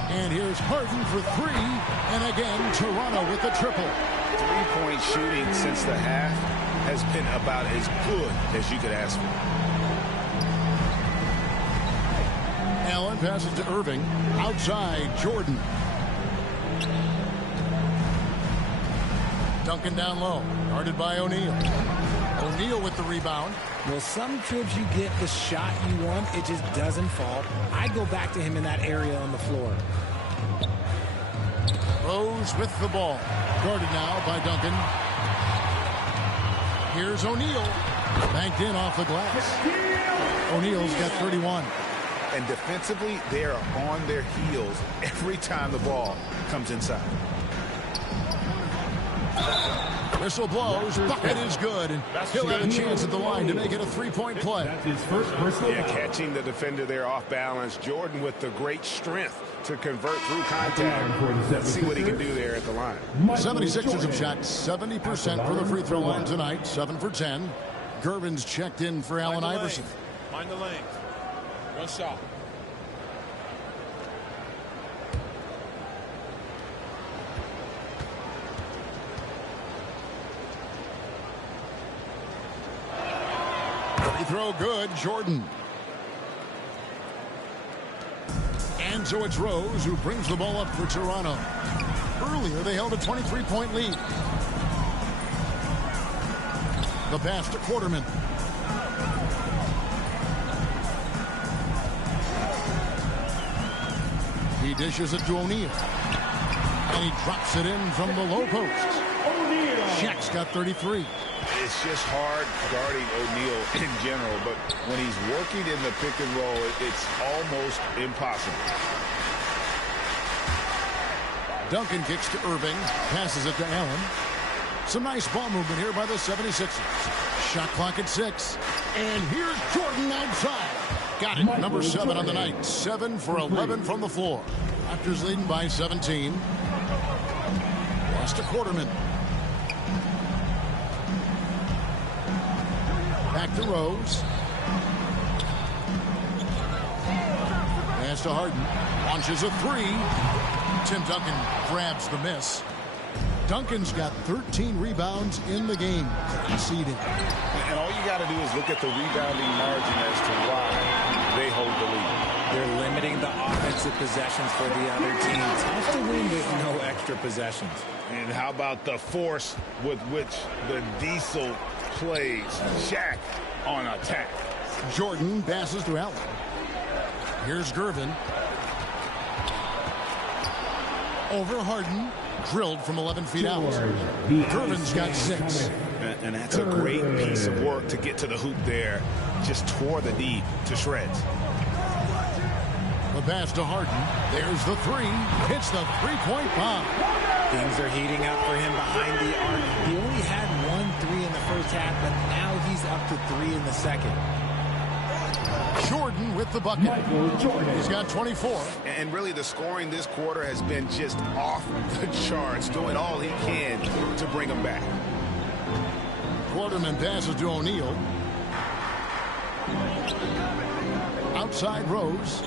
And here's Harden for 3. And again, Toronto with the triple. 3-point shooting since the half has been about as good as you could ask for. Allen passes to Irving. Outside, Jordan. Duncan down low. Guarded by O'Neal. O'Neal with the rebound. Well, some trips you get the shot you want. It just doesn't fall. I'd go back to him in that area on the floor. Rose with the ball. Guarded now by Duncan. Here's O'Neal. Banked in off the glass. O'Neal's got 31. And defensively, they are on their heels every time the ball comes inside. Whistle blows. Bucket is good. And he'll have a chance at the line to make it a 3-point play. That's his first personal foul. Catching the defender there off balance. Jordan with the great strength to convert through contact. Let's see what he can do there at the line. 76ers have shot 70% for the free throw line tonight. 7 for 10. Gervin's checked in for Allen Iverson. Mind the lane. One shot. Free throw good, Jordan. And so it's Rose who brings the ball up for Toronto. Earlier, they held a 23-point lead. The pass to Quarterman. He dishes it to O'Neal. And he drops it in from the low post. Shaq's got 33. It's just hard guarding O'Neal in general, but when he's working in the pick and roll, it's almost impossible. Duncan kicks to Irving, passes it to Allen. Some nice ball movement here by the 76ers. Shot clock at 6. And here's Jordan outside. Got it. Number 7 on the night. 7 for 11 from the floor. Raptors leading by 17. Pass to Quarterman. Back to Rose. Pass to Harden. Launches a three. Tim Duncan grabs the miss. Duncan's got 13 rebounds in the game. Conceding. And all you got to do is look at the rebounding margin as to why they hold the lead. They're limiting the offensive possessions for the other team. Tough to win with no extra possessions. And how about the force with which the Diesel plays Shaq on attack? Jordan passes to Allen. Here's Gervin. Over Harden. Drilled from 11 feet out. Gervin's got 6. And that's a great piece of work to get to the hoop there. Just tore the D to shreds. The pass to Harden. There's the 3. Hits the three-point bomb. Things are heating up for him behind the arc. He only had 1 3 in the first half, but now he's up to 3 in the second. Jordan with the bucket. He's got 24. And really the scoring this quarter has been just off the charts, doing all he can to bring them back. Quarterman passes to O'Neal. Outside Rose.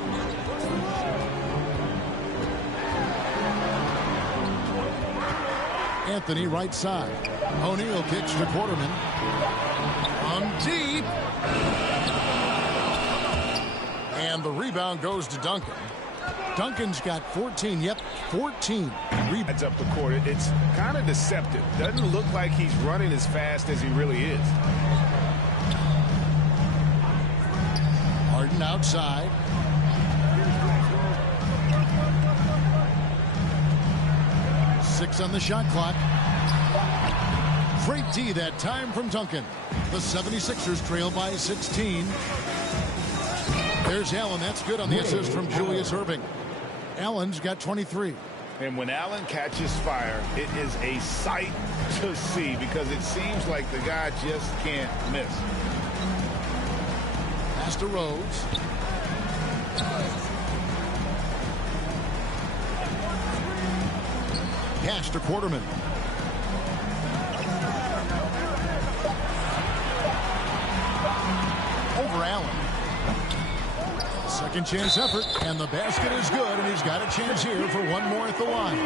Anthony right side. O'Neal kicks to Quarterman. On deep. And the rebound goes to Duncan. Duncan's got 14. Yep, 14. Rebounds up the court. It's kind of deceptive. Doesn't look like he's running as fast as he really is. Harden outside. Six on the shot clock. Great D that time from Duncan. The 76ers trail by 16. There's Allen. That's good on the assist from Julius Erving. Allen's got 23. And when Allen catches fire, it is a sight to see because it seems like the guy just can't miss. Pass to Rose. Pass to Quarterman. Over Allen. Second chance effort, and the basket is good, and he's got a chance here for one more at the line.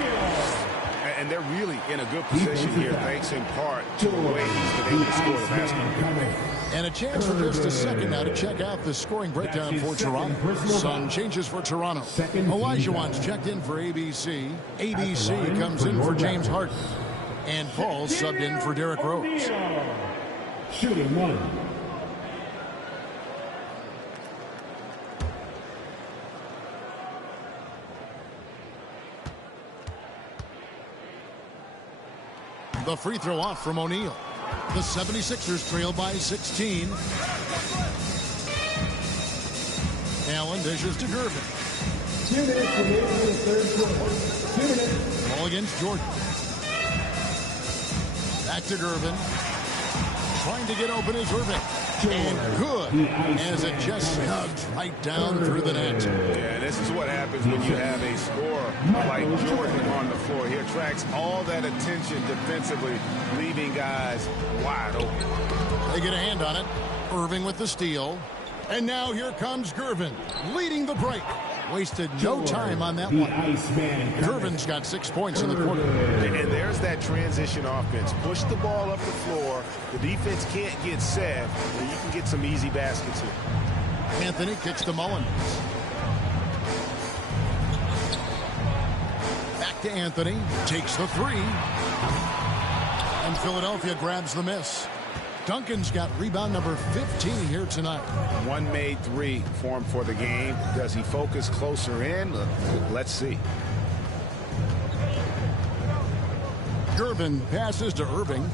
And they're really in a good position here, thanks in part to the way he's been able to score the basketball. And a chance for just a second now to check out the scoring breakdown for Toronto. Some changes for Toronto. Elijah Wan's checked in for ABC. ABC comes in for James Harden. And Paul subbed in for Derrick Rose. Shooting 1. The free throw off from O'Neal. The 76ers trail by 16. Allen dishes to Gervin. 2 minutes remaining in the third quarter. 2 minutes. Ball against Jordan. Back to Gervin. Trying to get open is Irving. And good, as it just snugs right down through the net. Yeah, this is what happens when you have a scorer like Jordan on the floor. He attracts all that attention defensively, leaving guys wide open. They get a hand on it. Irving with the steal. And now here comes Gervin, leading the break. Wasted no time on that one. Gervin's got 6 points in the quarter. And there's that transition offense. Push the ball up the floor. The defense can't get set, and you can get some easy baskets here. Anthony kicks to Mullins. Back to Anthony. Takes the three. And Philadelphia grabs the miss. Duncan's got rebound number 15 here tonight. One made three for him for the game. Does he focus closer in? Let's see. Gervin passes to Irving.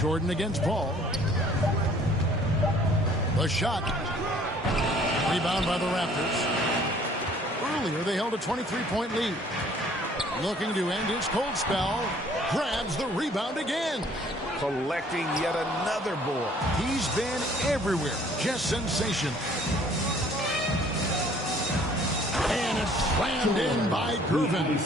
Jordan against Paul. The shot. Rebound by the Raptors. Earlier, they held a 23-point lead. Looking to end his cold spell. Grabs the rebound again. Collecting yet another board. He's been everywhere. Just sensational. And it's Slammed in by Gervin.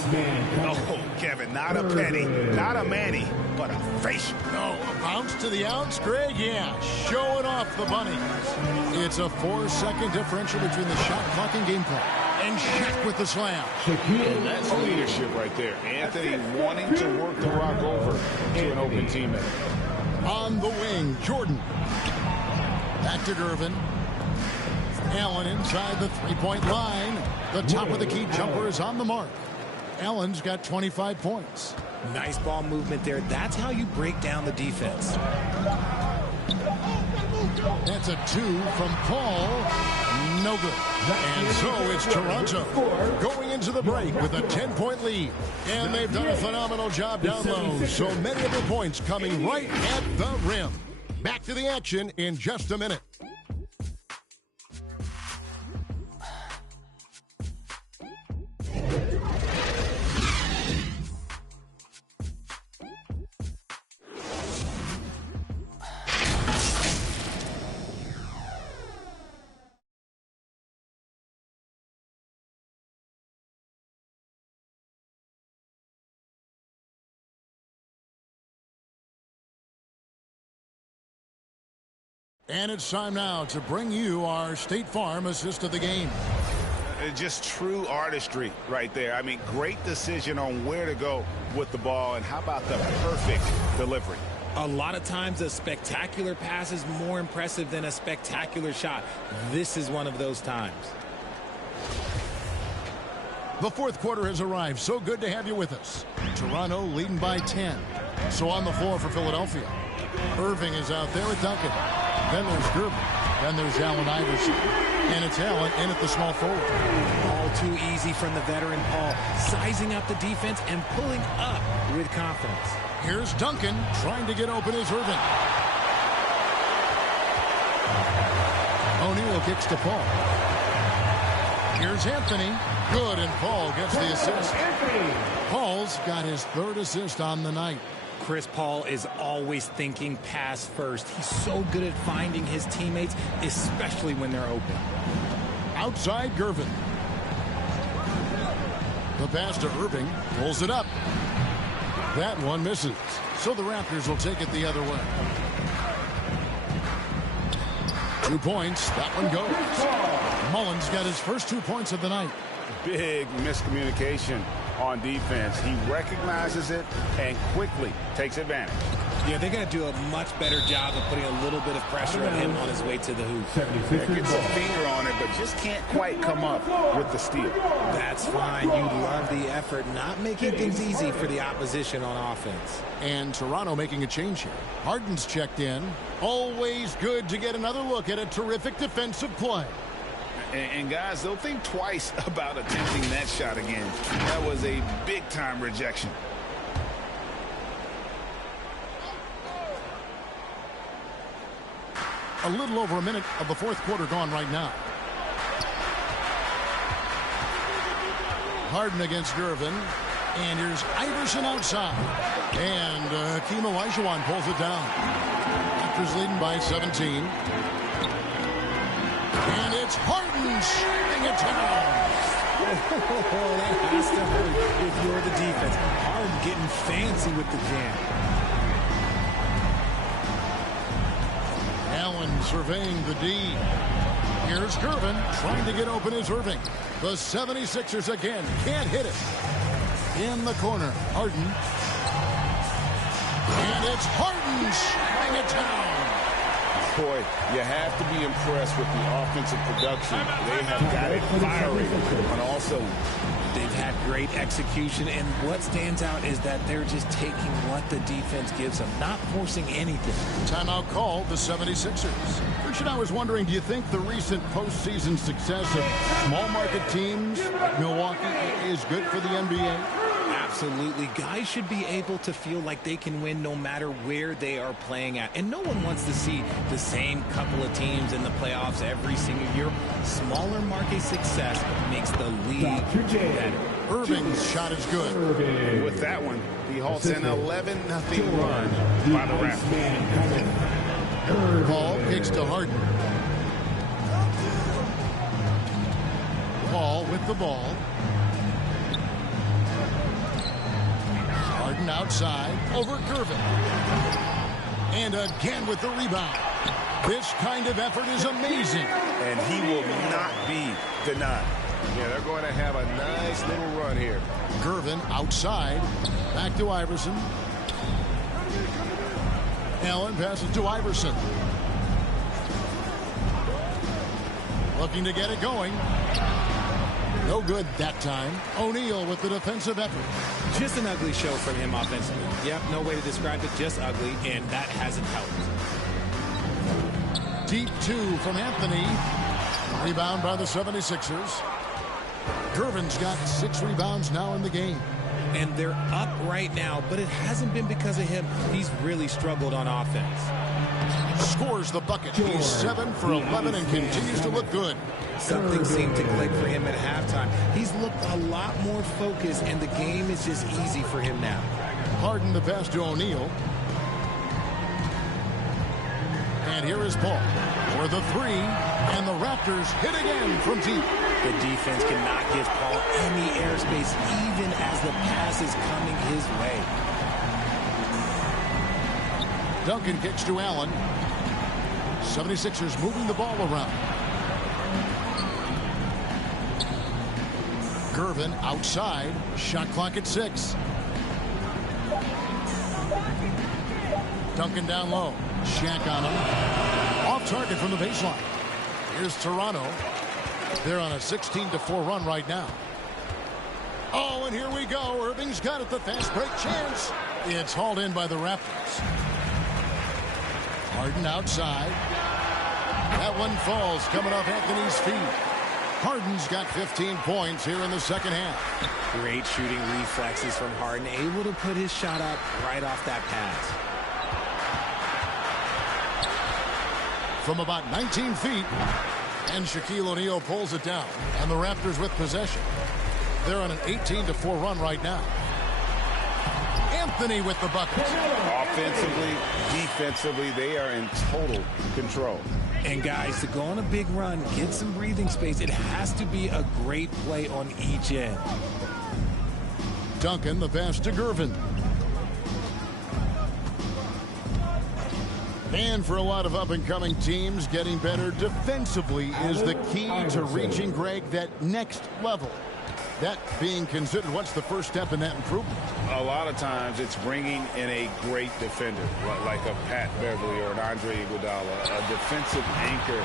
Oh, Kevin, not a penny, not a manny, but a facial. No, a bounce to the outs, Greg. Yeah, showing off the bunnies. It's a 4-second differential between the shot clock and game clock. And Shaq with the slam. And that's leadership right there. Anthony wanting to work the rock over to an open teammate. On the wing, Jordan. Back to Gervin. Allen inside the three-point line. The top of the key jumper is on the mark. Allen's got 25 points. Nice ball movement there. That's how you break down the defense. That's a 2 from Paul. No good. And so it's Toronto going into the break with a 10-point lead. And they've done a phenomenal job down low. So many of the points coming right at the rim. Back to the action in just a minute. And it's time now to bring you our State Farm assist of the game. Just true artistry right there. I mean, great decision on where to go with the ball, and how about the perfect delivery? A lot of times a spectacular pass is more impressive than a spectacular shot. This is one of those times. The fourth quarter has arrived. So good to have you with us. Toronto leading by 10. So on the floor for Philadelphia, Irving is out there with Duncan. Then there's Gervin. Then there's Allen Iverson. And it's Allen in at the small forward. All too easy from the veteran Paul, sizing up the defense and pulling up with confidence. Here's Duncan trying to get open as Irving. O'Neal kicks to Paul. Here's Anthony. Good, and Paul gets the assist. Paul's got his third assist on the night. Chris Paul is always thinking pass first. He's so good at finding his teammates, especially when they're open. Outside Gervin. The pass to Irving. Pulls it up. That one misses. So the Raptors will take it the other way. 2 points. That one goes. Mullins got his first 2 points of the night. Big miscommunication on defense. He recognizes it and quickly takes advantage. Yeah, they're going to do a much better job of putting a little bit of pressure on him on his way to the hoop. Gets a finger on it, but just can't quite come up with the steal. That's fine. You love the effort, not making things easy for the opposition on offense. And Toronto making a change here. Harden's checked in. Always good to get another look at a terrific defensive play. And guys, they'll think twice about attempting that shot again. That was a big-time rejection. A little over a minute of the fourth quarter gone right now. Harden against Gervin. And here's Iverson outside. And Hakeem Olajuwon pulls it down. Raptors leading by 17. And it's Harden shooting it down. That has to hurt if you're the defense. Harden getting fancy with the jam. Allen surveying the D. Here's Gervin trying to get open as Irving. The 76ers again can't hit it. In the corner, Harden. And it's Harden shooting it down. Boy, you have to be impressed with the offensive production. They have got it firing on all cylinders. They've had great execution, and what stands out is that they're just taking what the defense gives them, not forcing anything. Timeout call, the 76ers. Richard, I was wondering, do you think the recent postseason success of small market teams like Milwaukee is good for the NBA? Absolutely. Guys should be able to feel like they can win no matter where they are playing at. And no one wants to see the same couple of teams in the playoffs every single year. Smaller market success makes the league better. Irving's shot is good. With that one, he halts an 11-0 run by the Raptors. Paul kicks to Harden. Paul with the ball. outside over Gervin. And again with the rebound. This kind of effort is amazing. And he will not be denied. Yeah, they're going to have a nice little run here. Gervin outside. Back to Iverson. Allen passes to Iverson. Looking to get it going. No good that time. O'Neal with the defensive effort. Just an ugly show from him offensively. Yep, no way to describe it, just ugly, and that hasn't helped. Deep two from Anthony. Rebound by the 76ers. Gervin's got 6 rebounds now in the game. And they're up right now, but it hasn't been because of him. He's really struggled on offense. Scores the bucket. He's 7 for 11 and continues to look good. Something seemed to click for him at halftime. He's looked a lot more focused, and the game is just easy for him now. Harden the pass to O'Neal. And here is Paul for the 3, and the Raptors hit again from deep. The defense cannot give Paul any airspace, even as the pass is coming his way. Duncan kicks to Allen. 76ers moving the ball around. Gervin outside. Shot clock at 6. Duncan down low. Shaq on him. Off target from the baseline. Here's Toronto. They're on a 16-4 run right now. Oh, and here we go. Irving's got it. The fast break chance. It's hauled in by the Raptors. Harden outside. That one falls coming off Anthony's feet. Harden's got 15 points here in the second half. Great shooting reflexes from Harden. Able to put his shot up right off that pass. From about 19 feet. And Shaquille O'Neal pulls it down. And the Raptors with possession. They're on an 18-4 run right now. Anthony with the bucket. Offensively, defensively, they are in total control. And guys, to go on a big run, get some breathing space, it has to be a great play on each end. Duncan, the pass to Gervin. And for a lot of up-and-coming teams, getting better defensively is the key to reaching, Greg, that next level. That being considered, what's the first step in that improvement? A lot of times it's bringing in a great defender, like a Pat Beverly or an Andre Iguodala, a defensive anchor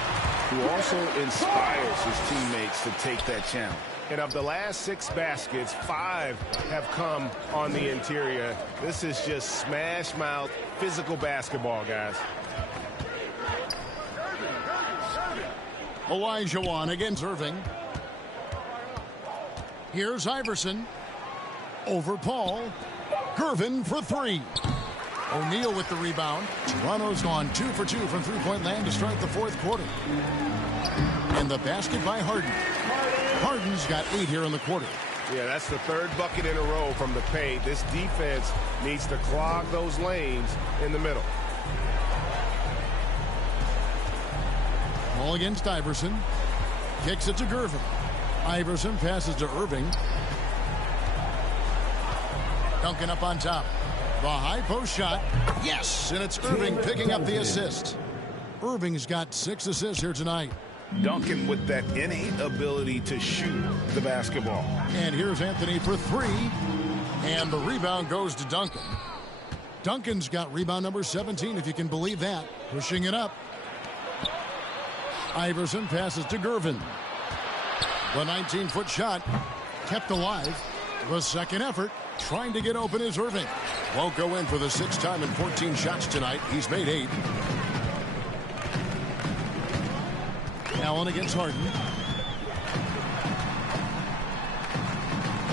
who also inspires his teammates to take that challenge. And of the last 6 baskets, 5 have come on the interior. This is just smash mouth, physical basketball, guys. Olajuwon against Irving. Here's Iverson. Over Paul. Gervin for 3. O'Neal with the rebound. Toronto's gone 2 for 2 from three-point land to start the 4th quarter. And the basket by Harden. Harden's got 8 here in the quarter. Yeah, that's the 3rd bucket in a row from the paint. This defense needs to clog those lanes in the middle. Ball against Iverson. Kicks it to Gervin. Iverson passes to Irving. Duncan up on top. The high post shot. Yes, and it's Irving picking up the assist. Irving's got 6 assists here tonight. Duncan with that innate ability to shoot the basketball. And here's Anthony for 3. And the rebound goes to Duncan. Duncan's got rebound number 17, if you can believe that. Pushing it up. Iverson passes to Gervin. The 19-foot shot kept alive. The second effort trying to get open is Irving. Won't go in for the 6th time in 14 shots tonight. He's made 8. Allen against Harden.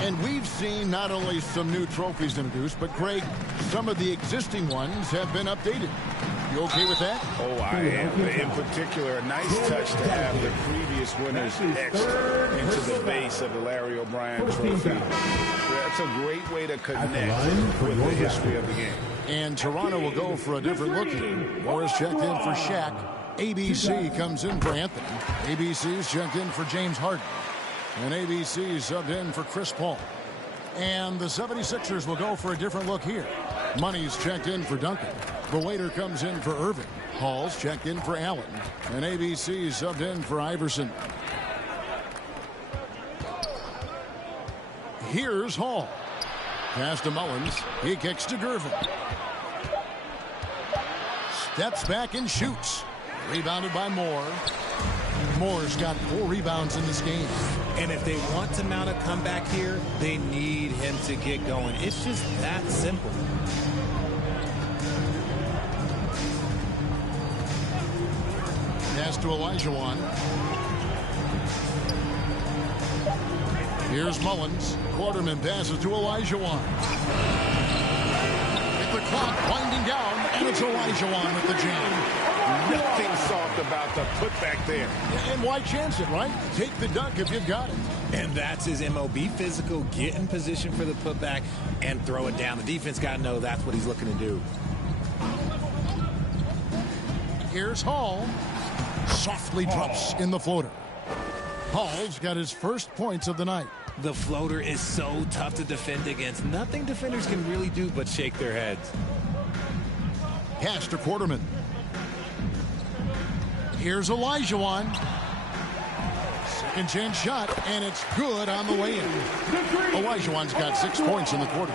And we've seen not only some new trophies introduced, but Greg, some of the existing ones have been updated. You okay with that? Oh, I am. In particular, a nice touch to have the previous winners etched into the base of the Larry O'Brien trophy. That's a great way to connect with the history of the game. And Toronto will go for a different look here. Morris checked in for Shaq. ABC comes in for Anthony. ABC's checked in for James Harden. And ABC subbed in for Chris Paul. And the 76ers will go for a different look here. Money's checked in for Duncan. The waiter comes in for Irving. Hall's checked in for Allen. And ABC subbed in for Iverson. Here's Hall. Pass to Mullins. He kicks to Gervin. Steps back and shoots. Rebounded by Moore. Moore's got 4 rebounds in this game. And if they want to mount a comeback here, they need him to get going. It's just that simple. Pass to Olajuwon. Here's Mullins. Quarterman passes to Olajuwon. With the clock winding down, and it's Olajuwon with the jam. Nothing soft about the putback there. And why chance it, right? Take the dunk if you've got it. And that's his MO. Be physical, get in position for the putback, and throw it down. The defense got to know that's what he's looking to do. Here's Hall. Softly drops in the floater. Hall's got his first points of the night. The floater is so tough to defend against. Nothing defenders can really do but shake their heads. Pass to Quarterman. Here's Olajuwon. Second chance shot, and it's good on the way in. Olajuwon's got 6 points in the quarter.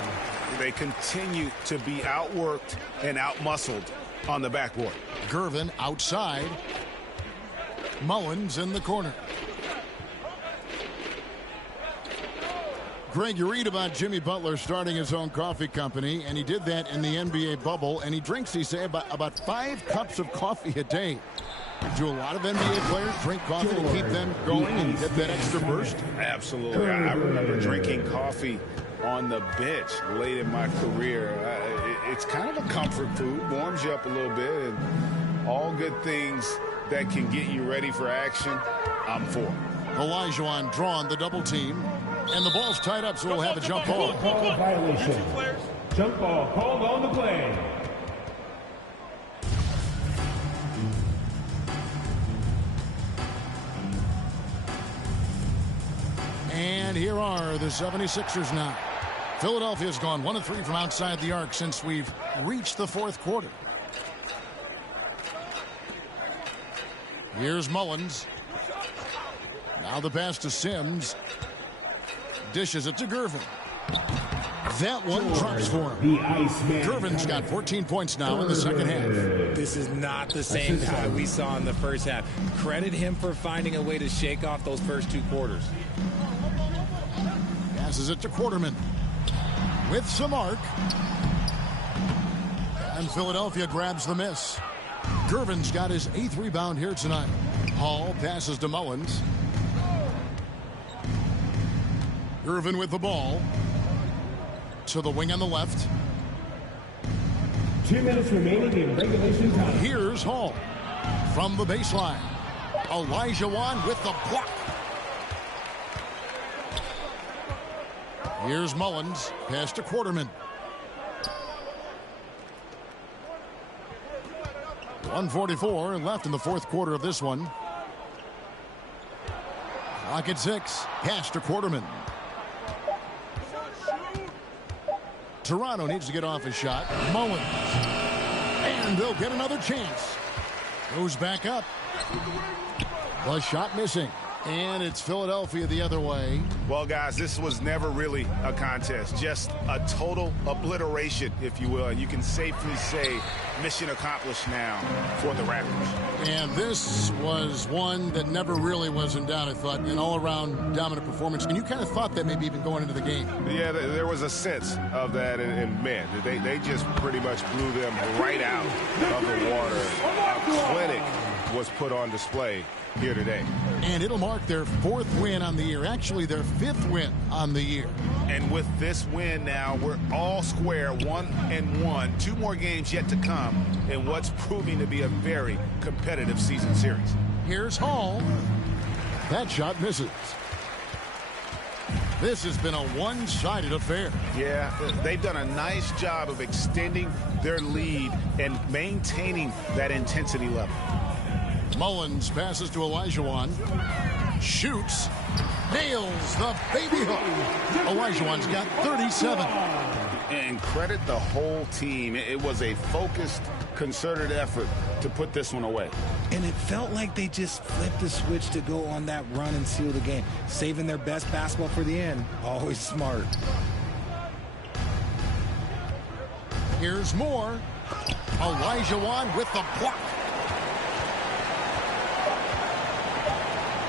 They continue to be outworked and outmuscled on the backboard. Gervin outside. Mullins in the corner. Greg, you read about Jimmy Butler starting his own coffee company, and he did that in the NBA bubble, and he drinks, he say, about 5 cups of coffee a day. Do a lot of NBA players drink coffee to keep them going and get that extra burst? Absolutely. I remember drinking coffee on the bench late in my career. It's kind of a comfort food, warms you up a little bit, and all good things that can get you ready for action, I'm for. Olajuwon drawn the double team, and the ball's tied up, so we'll have a jump ball. Ball violation. Jump ball called on the play. And here are the 76ers now. Philadelphia's gone 1 of 3 from outside the arc since we've reached the 4th quarter. Here's Mullins. Now the pass to Sims. Dishes it to Gervin. That one drops for him. Gervin's got 14 points now in the second half. This is not the same guy we saw in the first half. Credit him for finding a way to shake off those first 2 quarters. Passes it to Quarterman. With some arc. And Philadelphia grabs the miss. Gervin's got his 8th rebound here tonight. Hall passes to Mullins. Gervin with the ball. To the wing on the left. 2 minutes remaining in regulation time. Here's Hall. From the baseline. Olajuwon with the block. Here's Mullins. Pass to Quarterman. 1:44 left in the 4th quarter of this one. Clock at 6. Pass to Quarterman. Toronto needs to get off his shot. Mullins. And they'll get another chance. Goes back up. The shot missing. And it's Philadelphia the other way. Well, guys, this was never really a contest. Just a total obliteration, if you will. And you can safely say mission accomplished now for the Raptors. And this was one that never really was in doubt, I thought. An all-around dominant performance. And you kind of thought that maybe even going into the game. Yeah, there was a sense of that. And man, they just pretty much blew them right out of the water. A clinic was put on display here today. And it'll mark their 4th win on the year. Actually, their 5th win on the year. And with this win now, we're all square, 1-1. 2 more games yet to come in what's proving to be a very competitive season series. Here's Hall. That shot misses. This has been a one-sided affair. Yeah, they've done a nice job of extending their lead and maintaining that intensity level. Mullins passes to Olajuwon. Shoots. Nails the baby hook. Olajuwon's got 37. And credit the whole team. It was a focused, concerted effort to put this one away. And it felt like they just flipped the switch to go on that run and seal the game. Saving their best basketball for the end. Always smart. Here's more. Olajuwon with the block.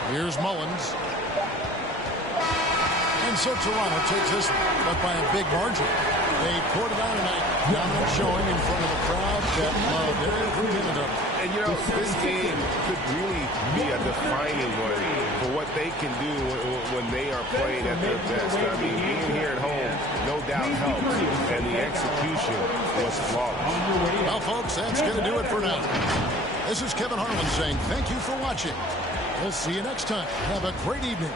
Here's Mullins. And so Toronto takes this one, but by a big margin. They poured it out tonight. Dominant showing in front of the crowd that loved every minute of it. And, you know, this game could really be a defining one for what they can do when they are playing at their best. I mean, being here at home, no doubt helps, and the execution was flawless. Well, folks, that's going to do it for now. This is Kevin Harlan saying thank you for watching. We'll see you next time. Have a great evening.